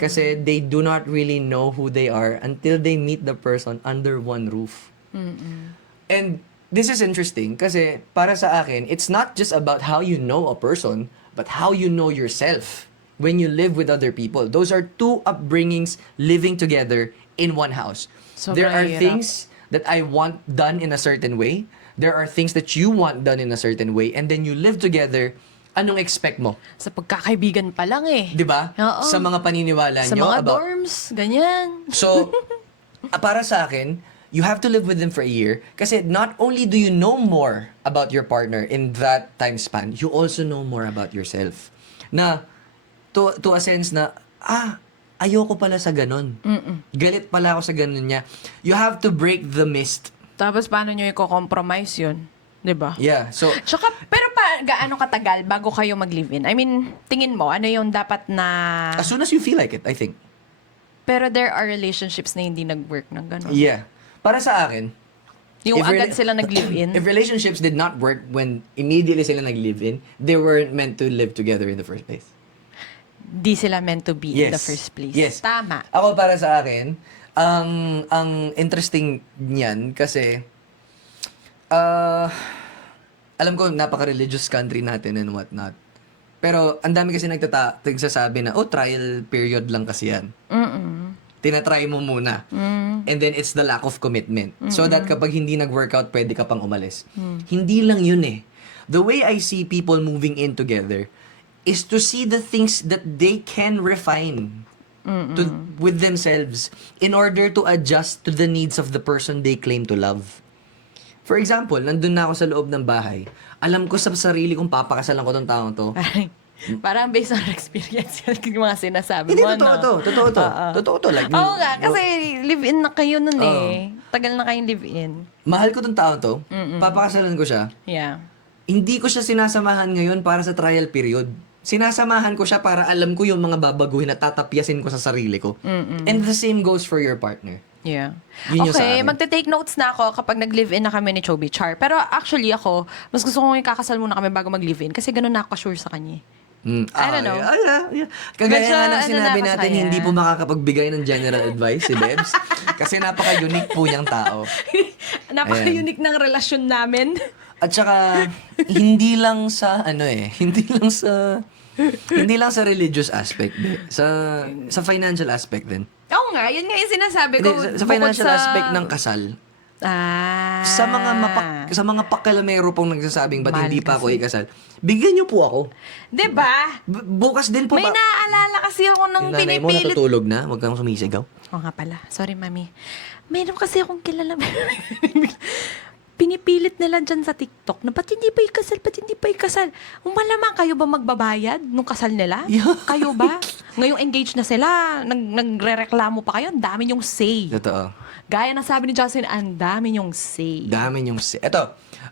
Kasi they do not really know who they are until they meet the person under one roof. And this is interesting kasi para sa akin, it's not just about how you know a person, but how you know yourself when you live with other people. Those are two upbringings living together in one house. There Sobrang are hirap. things that I want done in a certain way. There are things that you want done in a certain way. And then you live together, anong expect mo? Sa pagkakaibigan pa lang eh. Di ba? Oo. Sa mga paniniwala Sa nyo mga about... dorms, ganyan. So, para sa akin, you have to live with them for a year kasi not only do you know more about your partner in that time span, you also know more about yourself. Na, to a sense na, ayoko pala sa ganun. Galit pala ako sa ganun niya. You have to break the mist. Tapos paano nyo i-compromise yun? 'Di ba? Yeah, so, Tsaka, pero gaano katagal bago kayo mag-live-in? I mean, tingin mo, ano yung dapat na... as soon as you feel like it, I think. Pero there are relationships na hindi nag-work ng gano'n. Yeah. Para sa akin, Yung if agad sila nag-live-in. if relationships did not work when immediately sila nag-live-in, they weren't meant to live together in the first place. Di sila meant to be in the Yes. first place. Yes. Tama. Ako para sa akin, ang interesting niyan kasi alam ko napaka-religious country natin and whatnot. Pero ang dami kasi nagsasabi na, trial period lang kasi yan. Tinatry mo muna. And then it's the lack of commitment. So that kapag hindi nag-workout, pwede ka pang umalis. Hindi lang yun eh. The way I see people moving in together is to see the things that they can refine with themselves in order to adjust to the needs of the person they claim to love. For example, nandun na ako sa loob ng bahay. Alam ko sa sarili kong papakasalan ko tong taong to. Parang based on experience yung mga sinasabi Hindi, mo, totoo no? to. Totoo to. Oo. Totoo to. Like, Oo nga, kasi live-in na kayo nun eh. Tagal na kayong live-in. mahal ko tong taong to. Papakasalan ko siya. Yeah. Hindi ko siya sinasamahan ngayon para sa trial period. Sinasamahan ko siya para alam ko yung mga babaguhin at tatapyasin ko sa sarili ko. And the same goes for your partner. Yeah. Yun yung sa Okay, akin. magte-take notes na ako kapag nag-live-in na kami ni Chobi Char. Pero actually ako, mas gusto ko yung kakasal muna kami bago mag-live-in kasi ganun na ako sure sa kanya. I don't know. Yeah. Kagaya Medyo, nga ng ano sinabi na ako sa natin, kanya. hindi po makakapagbigay ng general advice si Bebs. Kasi napaka-unique po niyang tao. Napaka-unique ng relasyon namin. At saka, hindi lang sa, hindi lang sa religious aspect, sa financial aspect din. Oo nga, yun nga yung sinasabi ko. Hindi, sa bukod financial aspect ng kasal. Sa mga pakalamero pong nagsasabing ba't Mahal hindi pa ako kasi. ikasal, bigyan niyo po ako. Diba? Bukas din po May naaalala kasi ako ng Yung nanay mo pinipilit. natutulog na, huwag kang sumisigaw. Oo nga pala. Sorry, mami. Meron kasi akong kilala. pinipilit nila dyan sa TikTok na ba't hindi pa ikasal, ba't hindi pa ikasal? Malamang kayo ba magbabayad nung kasal nila? Yeah. Kayo ba? Ngayong engaged na sila, nagre-reklamo pa kayo, ang dami yung say. Totoo. Gaya na sabi ni Justin, ang dami yung say. Dami yung... Ito,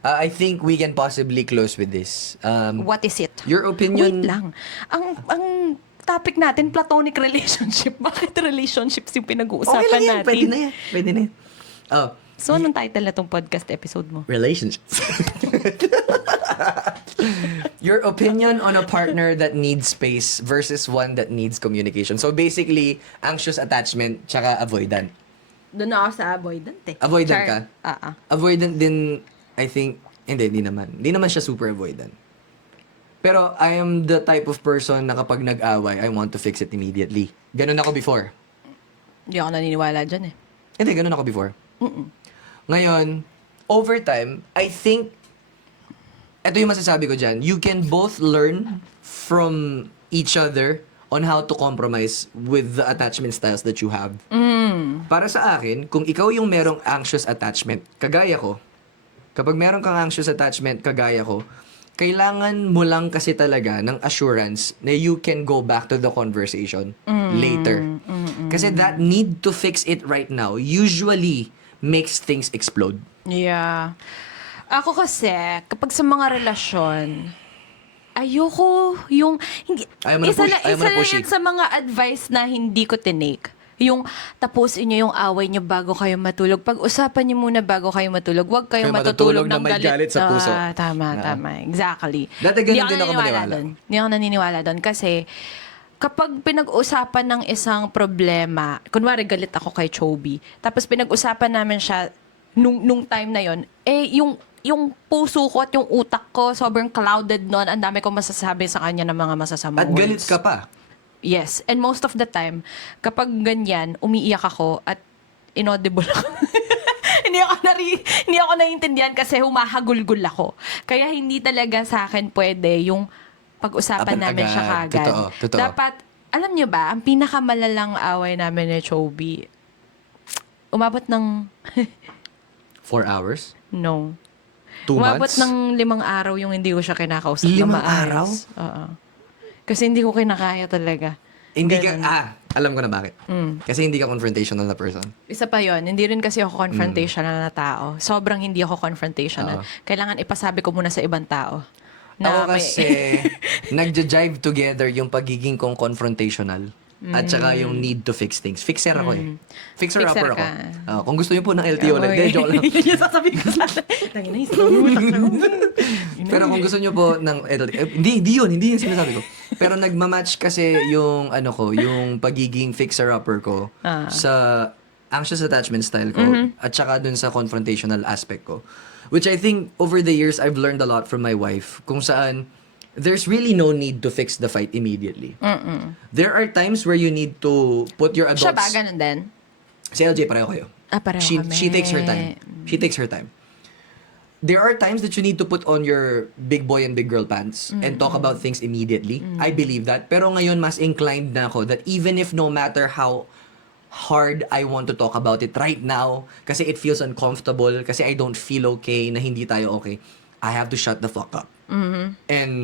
I think we can possibly close with this. What is it? Your opinion... Wait lang. Ang topic natin, platonic relationship. Bakit relationships yung pinag-uusapan Okay lang yan. natin? Pwede na yan. Pwede na yan. Oh, So, anong title na tong podcast episode mo? relationships. Your opinion on a partner that needs space versus one that needs communication. So basically, anxious attachment tsaka avoidant. Doon ako sa avoidant eh. Avoidant ka? Avoidant din, I think, hindi naman. Hindi naman siya super avoidant. Pero I am the type of person na kapag nag-away, I want to fix it immediately. Ganun ako before. Hindi ako naniniwala dyan eh. Hindi, ganun ako before. Ngayon, over time, I think, ito yung masasabi ko dyan, you can both learn from each other on how to compromise with the attachment styles that you have. Para sa akin, kung ikaw yung merong anxious attachment, kagaya ko, kapag meron kang anxious attachment, kagaya ko, kailangan mo lang kasi talaga ng assurance na you can go back to the conversation later. Kasi that need to fix it right now usually makes things explode. Yeah. Ako kasi, kapag sa mga relasyon, ayoko yung... Hindi, Ayaw mo na push- ayaw mo na isa pushy. yan sa mga advice na hindi ko tinake. Yung tapusin nyo yung away nyo bago kayo matulog. Pag-usapan nyo muna bago kayo matulog. Huwag kayong Kayo matutulog matutulog na ng may galit sa puso. Tama. Exactly. Dati ganun din ako maniwala. Hindi ako naniniwala doon. Kasi kapag pinag-usapan ng isang problema, kunwari galit ako kay Chobi, tapos pinag-usapan namin siya nung time na yon, yung puso ko at yung utak ko sobrang clouded noon. Ang dami kong masasabi sa kanya ng mga masasamang At words. galit ka pa. Yes. And most of the time, kapag ganyan, umiiyak ako at inaudible ako. hindi ako naiintindihan kasi humahagulgul ako. Kaya hindi talaga sa akin pwede yung pag-usapan Apan namin siya agad. kagad. Totoo. Dapat, alam niyo ba, ang pinakamalalang away namin ni Chobi, umabot ng, 4 hours? no. 2 Umabot months? ng 5 araw yung hindi ko siya kinakausap 5 na maayos. araw? Oo. Kasi hindi ko kinakaya talaga. Hindi ka, Ganun. alam ko na bakit. Kasi hindi ka confrontational na person. Isa pa yon, hindi rin kasi ako confrontational na tao. Sobrang hindi ako confrontational. Kailangan ipasabi ko muna sa ibang tao. Ako kasi, nagja-jive together yung pagiging kong confrontational at saka yung need to fix things. Fixer ako eh. Fixer Fixer-upper ako. ka. Kung gusto niyo po ng LTO ulit, hindi, joke lang. Yung sasabihin ko sa Pero kung gusto niyo po ng hindi yun sinasabi ko. Pero nagmamatch kasi yung yung pagiging fixer-upper ko sa anxious attachment style ko at saka dun sa confrontational aspect ko. Which I think over the years I've learned a lot from my wife kung saan there's really no need to fix the fight immediately. There are times where you need to put your adults... Siya ba, ganun din? Si LJ, pareho kayo. Pareho kami. She takes her time. She takes her time. There are times that you need to put on your big boy and big girl pants and talk about things immediately. I believe that. Pero ngayon, mas inclined na ako that even if no matter how hard I want to talk about it right now, kasi it feels uncomfortable, kasi I don't feel okay, na hindi tayo okay, I have to shut the fuck up. And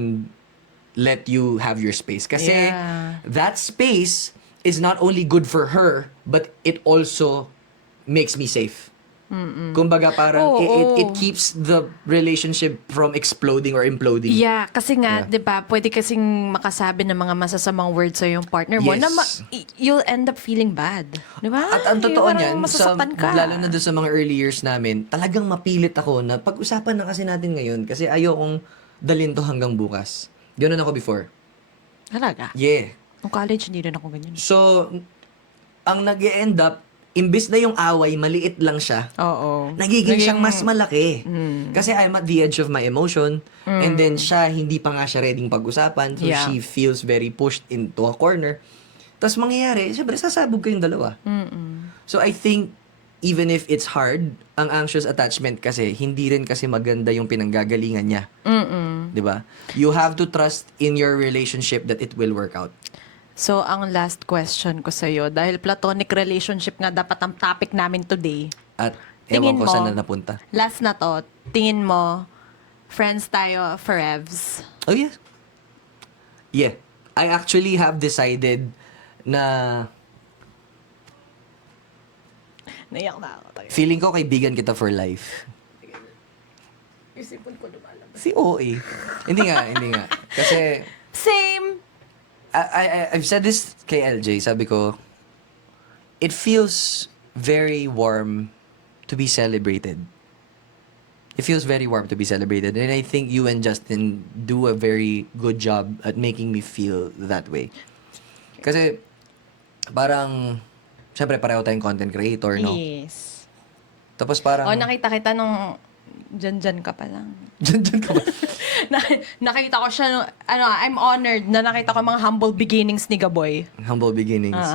let you have your space. Kasi Yeah. that space is not only good for her, but it also makes me safe. Kumbaga parang Oo. it keeps the relationship from exploding or imploding. Yeah, kasi nga, Yeah. 'di ba, pwede kasing makasabi ng mga masasamang words sa yung partner mo Yes. na you'll end up feeling bad. 'Di ba? At ang totoo Yung parang niyan, masasaktan ka. lalo na doon sa mga early years namin, talagang mapilit ako na pag-usapan na kasi natin ngayon kasi ayokong dalhin to hanggang bukas. Ganun ako before. Talaga? Yeah. Nung college, hindi rin ako ganyan. So, ang nag-e-end up, imbis na yung away, maliit lang siya. Oo. Nagiging siyang mas malaki. Kasi I'm at the edge of my emotion. And then siya, hindi pa nga siya ready pag-usapan. So Yeah. she feels very pushed into a corner. Tapos mangyayari, syempre, sasabog kayong dalawa. So I think, even if it's hard, ang anxious attachment kasi, hindi rin kasi maganda yung pinanggagalingan niya. 'Di ba? You have to trust in your relationship that it will work out. So, ang last question ko sa'yo, dahil platonic relationship nga dapat ang topic namin today, At Ewan Tingin ko mo, saan na napunta. last na to, tingin mo, friends tayo forevs. Oh, yeah. Yeah. I actually have decided na Naiyak na ako tayo. feeling ko kaibigan kita for life. Isipon ko lumalabas. Si OA. Hindi nga. Kasi, Same. I've said this kay LJ, sabi ko, it feels very warm to be celebrated. It feels very warm to be celebrated. And I think you and Justin do a very good job at making me feel that way. Kasi, parang, syempre pareho tayong content creator, no? Yes. Tapos parang, Nakita kita nung dyan ka pa lang. dyan ka ba? Nakita ko siya, I'm honored na nakita ko mga humble beginnings ni Gaboy. Humble beginnings.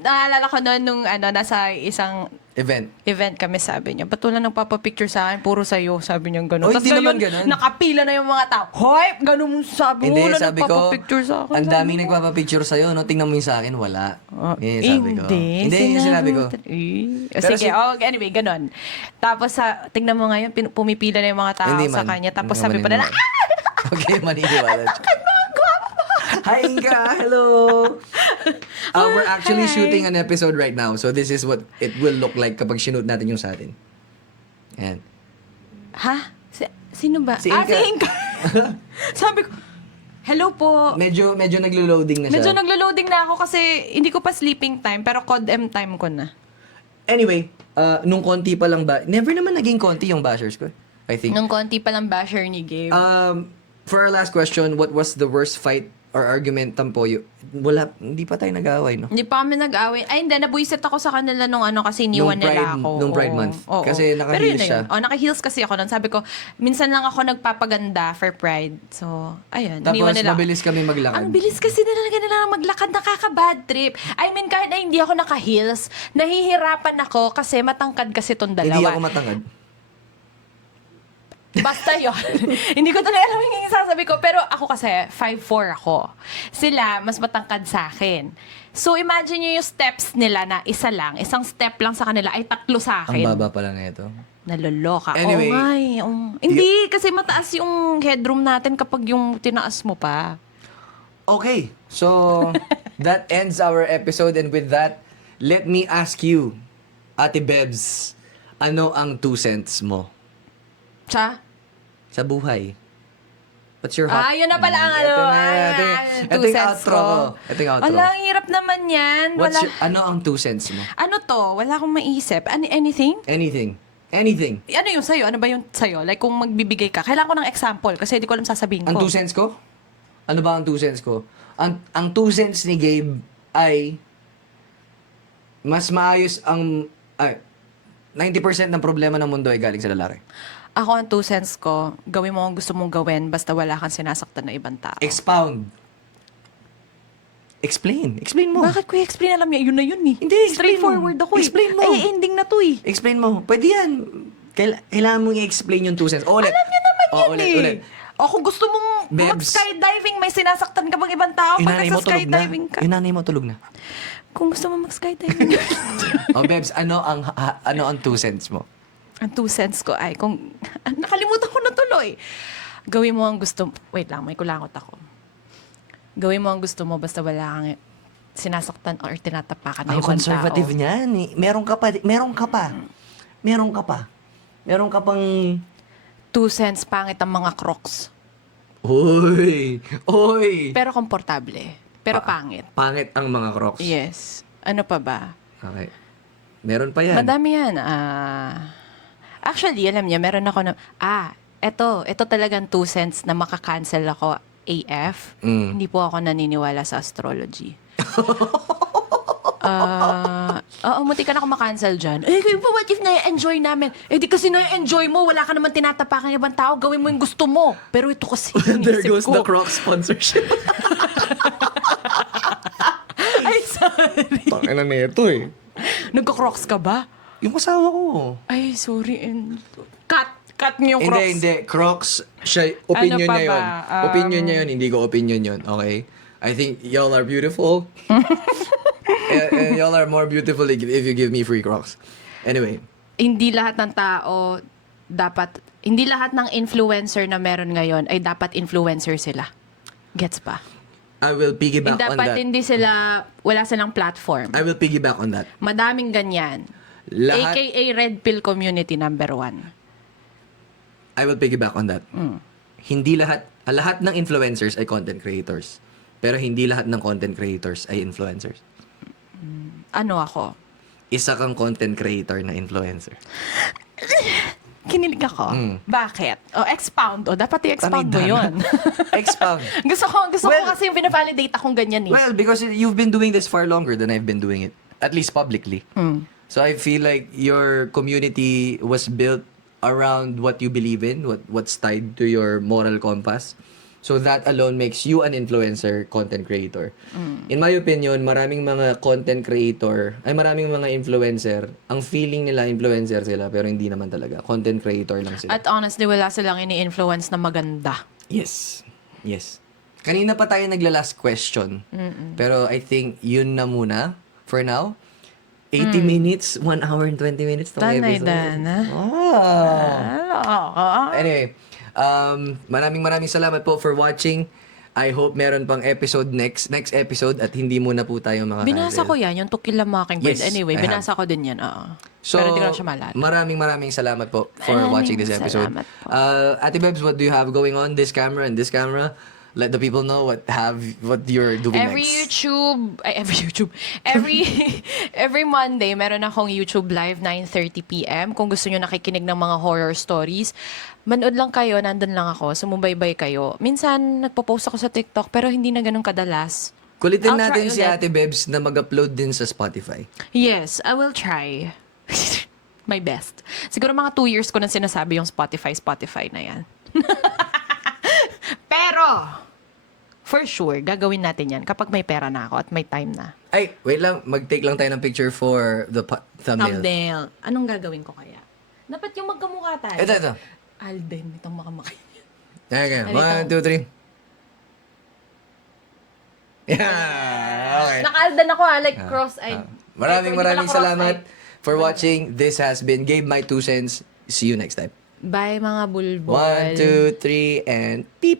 Naalala ko noon nung nasa isang Event. kami, sabi niya, ba't wala nagpapapicture sa akin? Puro sa'yo, sabi niya gano'n. Oh, Tas hindi naman ngayon, ganun. nakapila na yung mga tao. Hoy! Ganun sabi mo, Hindi, wala sabi ko, nagpapapicture sa akin. ang Sabi daming ko. nagpapapicture sa'yo, no? Tingnan mo yung sa akin, wala. Sabi ko. Hindi, yung sinabi ko. Pero Sige, anyway, ganun. Tapos, tingnan mo ngayon, pumipila na yung mga tao Hindi sa man. kanya. Tapos Hindi sabi pa nila, maniniwala. Okay, maniniwala. Hi, Inka! Hello! We're actually hi. shooting an episode right now. So this is what it will look like kapag shinoot natin yung sa atin. Ayan. ha? Sino ba? Si Si Inka. Inka. Sabi ko, hello po. Medyo naglo-loading na siya. Medyo naglo-loading na ako kasi hindi ko pa sleeping time, pero COD-M time ko na. Anyway, nung konti pa lang ba, never naman naging konti yung bashers ko. I think. Nung konti pa lang basher ni Gabe. For our last question, what was the worst fight or argument tampo? Wala, hindi pa tayo nag-away, no? Hindi pa kami nag-away. Ay, hindi. Nabuisit ako sa kanila nung kasi iniwan Nung nila Pride- ako. nung Pride Oo. Month. Oo. Kasi Pero naka-heels yun na siya. yun. Naka-heels kasi ako nun. Sabi ko, minsan lang ako nagpapaganda for Pride. So, ayun. Tapos iniwan nila ako. mabilis kami maglakad. Ang bilis kasi nila maglakad, nakaka-bad trip. I mean, kahit na hindi ako naka-heels, nahihirapan ako kasi matangkad kasi tong dalawa. Hindi ako matangad. Basta yun. Hindi ko talaga alam yung sasabi ko. Pero ako kasi, 5'4" ako. Sila, mas matangkad sa akin. So, imagine nyo yung steps nila na isa lang. Isang step lang sa kanila ay 3 sa Ang akin. baba pala na ito. Naloloka. Anyway. Oo nga eh. Hindi, kasi mataas yung headroom natin kapag yung tinaas mo pa. Okay, so that ends our episode, and with that, let me ask you, Ate Bebs, ano ang 2 cents mo sa buhay? What's your Yun na pala ang Ito yung 2 cents outro ko. Ito yung outro. Wala, ang hirap naman yan. Ano ang 2 cents mo? Ano to? Wala akong maisip. Anything? Anything. Ano yung sa'yo? Ano ba yung sa'yo? Like, kung magbibigay ka, kailangan ko ng example kasi di ko alam sasabihin ko. Ang 2 cents ko? Ano ba ang 2 cents ko? Ang 2 cents ni Gabe ay mas maayos ang 90% ng problema ng mundo ay galing sa lalaki. Ako, ang 2 cents ko, gawin mo ang gusto mong gawin basta wala kang sinasaktan na ibang tao. Expound. Explain mo. Bakit ko i-explain? Alam niya, yun na yun eh. Hindi, explain Straightforward mo. ako eh. Explain mo. Ay, ending na to eh. Explain mo. Pwede yan. Kailangan mong i-explain yung 2 cents. Ulit. Alam niyo naman yan ulit. O kung gusto mong Babes. mag-skydiving, may sinasaktan ka bang ibang tao Yung pag nanay mo tulog na. nasa-skydiving ka? Yung nanay mo tulog na. Kung gusto mo mag-skydiving. Bebs, ano ang 2 cents mo? Ang 2 cents ko ay, nakalimutan ko na tuloy. Gawin mo ang gusto, wait lang, may kulangot ako. Gawin mo ang gusto mo basta wala kang sinasaktan or tinatapakan na Ang ibang conservative tao. niyan. Meron ka pang 2 cents, pangit ang mga crocs. Oy! Pero komportable. Pero pangit. Pangit ang mga Crocs. Yes. Ano pa ba? Okay. Meron pa yan. Madami yan. Actually, alam niya, meron ako na, ito talagang 2 cents na makakancel ako AF. Hindi po ako naniniwala sa astrology. Muti ka na ako makancel dyan. What if na-enjoy namin? Di kasi na-enjoy mo, wala ka naman tinatapakang ibang tao, gawin mo yung gusto mo. Pero ito kasi There inisip goes ko. the Crocs sponsorship. Ay, sorry. Tangina na ito eh. Nagka-crocs ka ba? Yung asawa ko. Ay, sorry. Cut niyo yung crocs. Hindi. Crocs, opinion Ano pa niya yun. ba? Opinion niya yun, hindi ko opinion yun. Okay? I think y'all are beautiful. and y'all are more beautiful if you give me free Crocs. Anyway. hindi lahat ng tao dapat, hindi lahat ng influencer na meron ngayon ay dapat influencer sila. Gets ba? I will piggyback on Dapat that. hindi sila, wala silang platform. I will piggyback on that. Madaming ganyan. Lahat, AKA Red Pill Community number 1. I will piggyback on that. Hindi lahat ng influencers ay content creators. Pero hindi lahat ng content creators ay influencers. Ano ako? Isa kang content creator na influencer. Kinilig ako. Bakit? O, expound. O, dapat i-expound mo yun. Expound. gusto ko Well, kasi yung pinavalidate akong ganyan eh. Well, because you've been doing this far longer than I've been doing it. At least publicly. So I feel like your community was built around what you believe in, what's tied to your moral compass. So that alone makes you an influencer, content creator. In my opinion, maraming mga content creator, maraming mga influencer, ang feeling nila influencer sila, pero hindi naman talaga. Content creator lang sila. At honestly, wala silang ini-influence na maganda. Yes. Yes. Kanina pa tayo nagla-last question. Pero I think yun na muna for now. 80 minutes, 1 hour and 20 minutes tong Tanay episode. dana. Anyway, maraming salamat po for watching. I hope meron pang episode next episode at hindi muna po tayo Binasa ko yan, yung To Kill a Mockingbird. Yes, Anyway, I have. binasa ko din yan. So, pero hindi ko lang siya maalala. maraming salamat po for Maraming watching this episode. salamat po. Ate Bebs, what do you have going on this camera and this camera? Let the people know what you're doing Every next. every Monday, meron akong YouTube live 9:30 PM. Kung gusto nyo nakikinig ng mga horror stories, manood lang kayo, nandun lang ako, sumubaybay kayo. Minsan, nagpo-post ako sa TikTok, pero hindi na ganun kadalas. Kulitin I'll natin try si ulit. Ate Bebs na mag-upload din sa Spotify. Yes, I will try. My best. Siguro mga 2 years ko na sinasabi yung Spotify na yan. Pero, for sure, gagawin natin yan kapag may pera na ako at may time na. Ay, wait lang. Mag-take lang tayo ng picture for the thumbnail. Thumbnail. Anong gagawin ko kaya? Dapat yung magkamukha tayo. Ito. Alden, itong makamukha. Okay, Halika. 1, 2, 3. Yeah! Okay. Naka-Alden ako like cross-eyed. Maraming Hindi pala salamat cross-eyed. for watching. This has been Gabe My 2 Cents. See you next time. Bye mga bulbol. 1, 2, 3, and beep!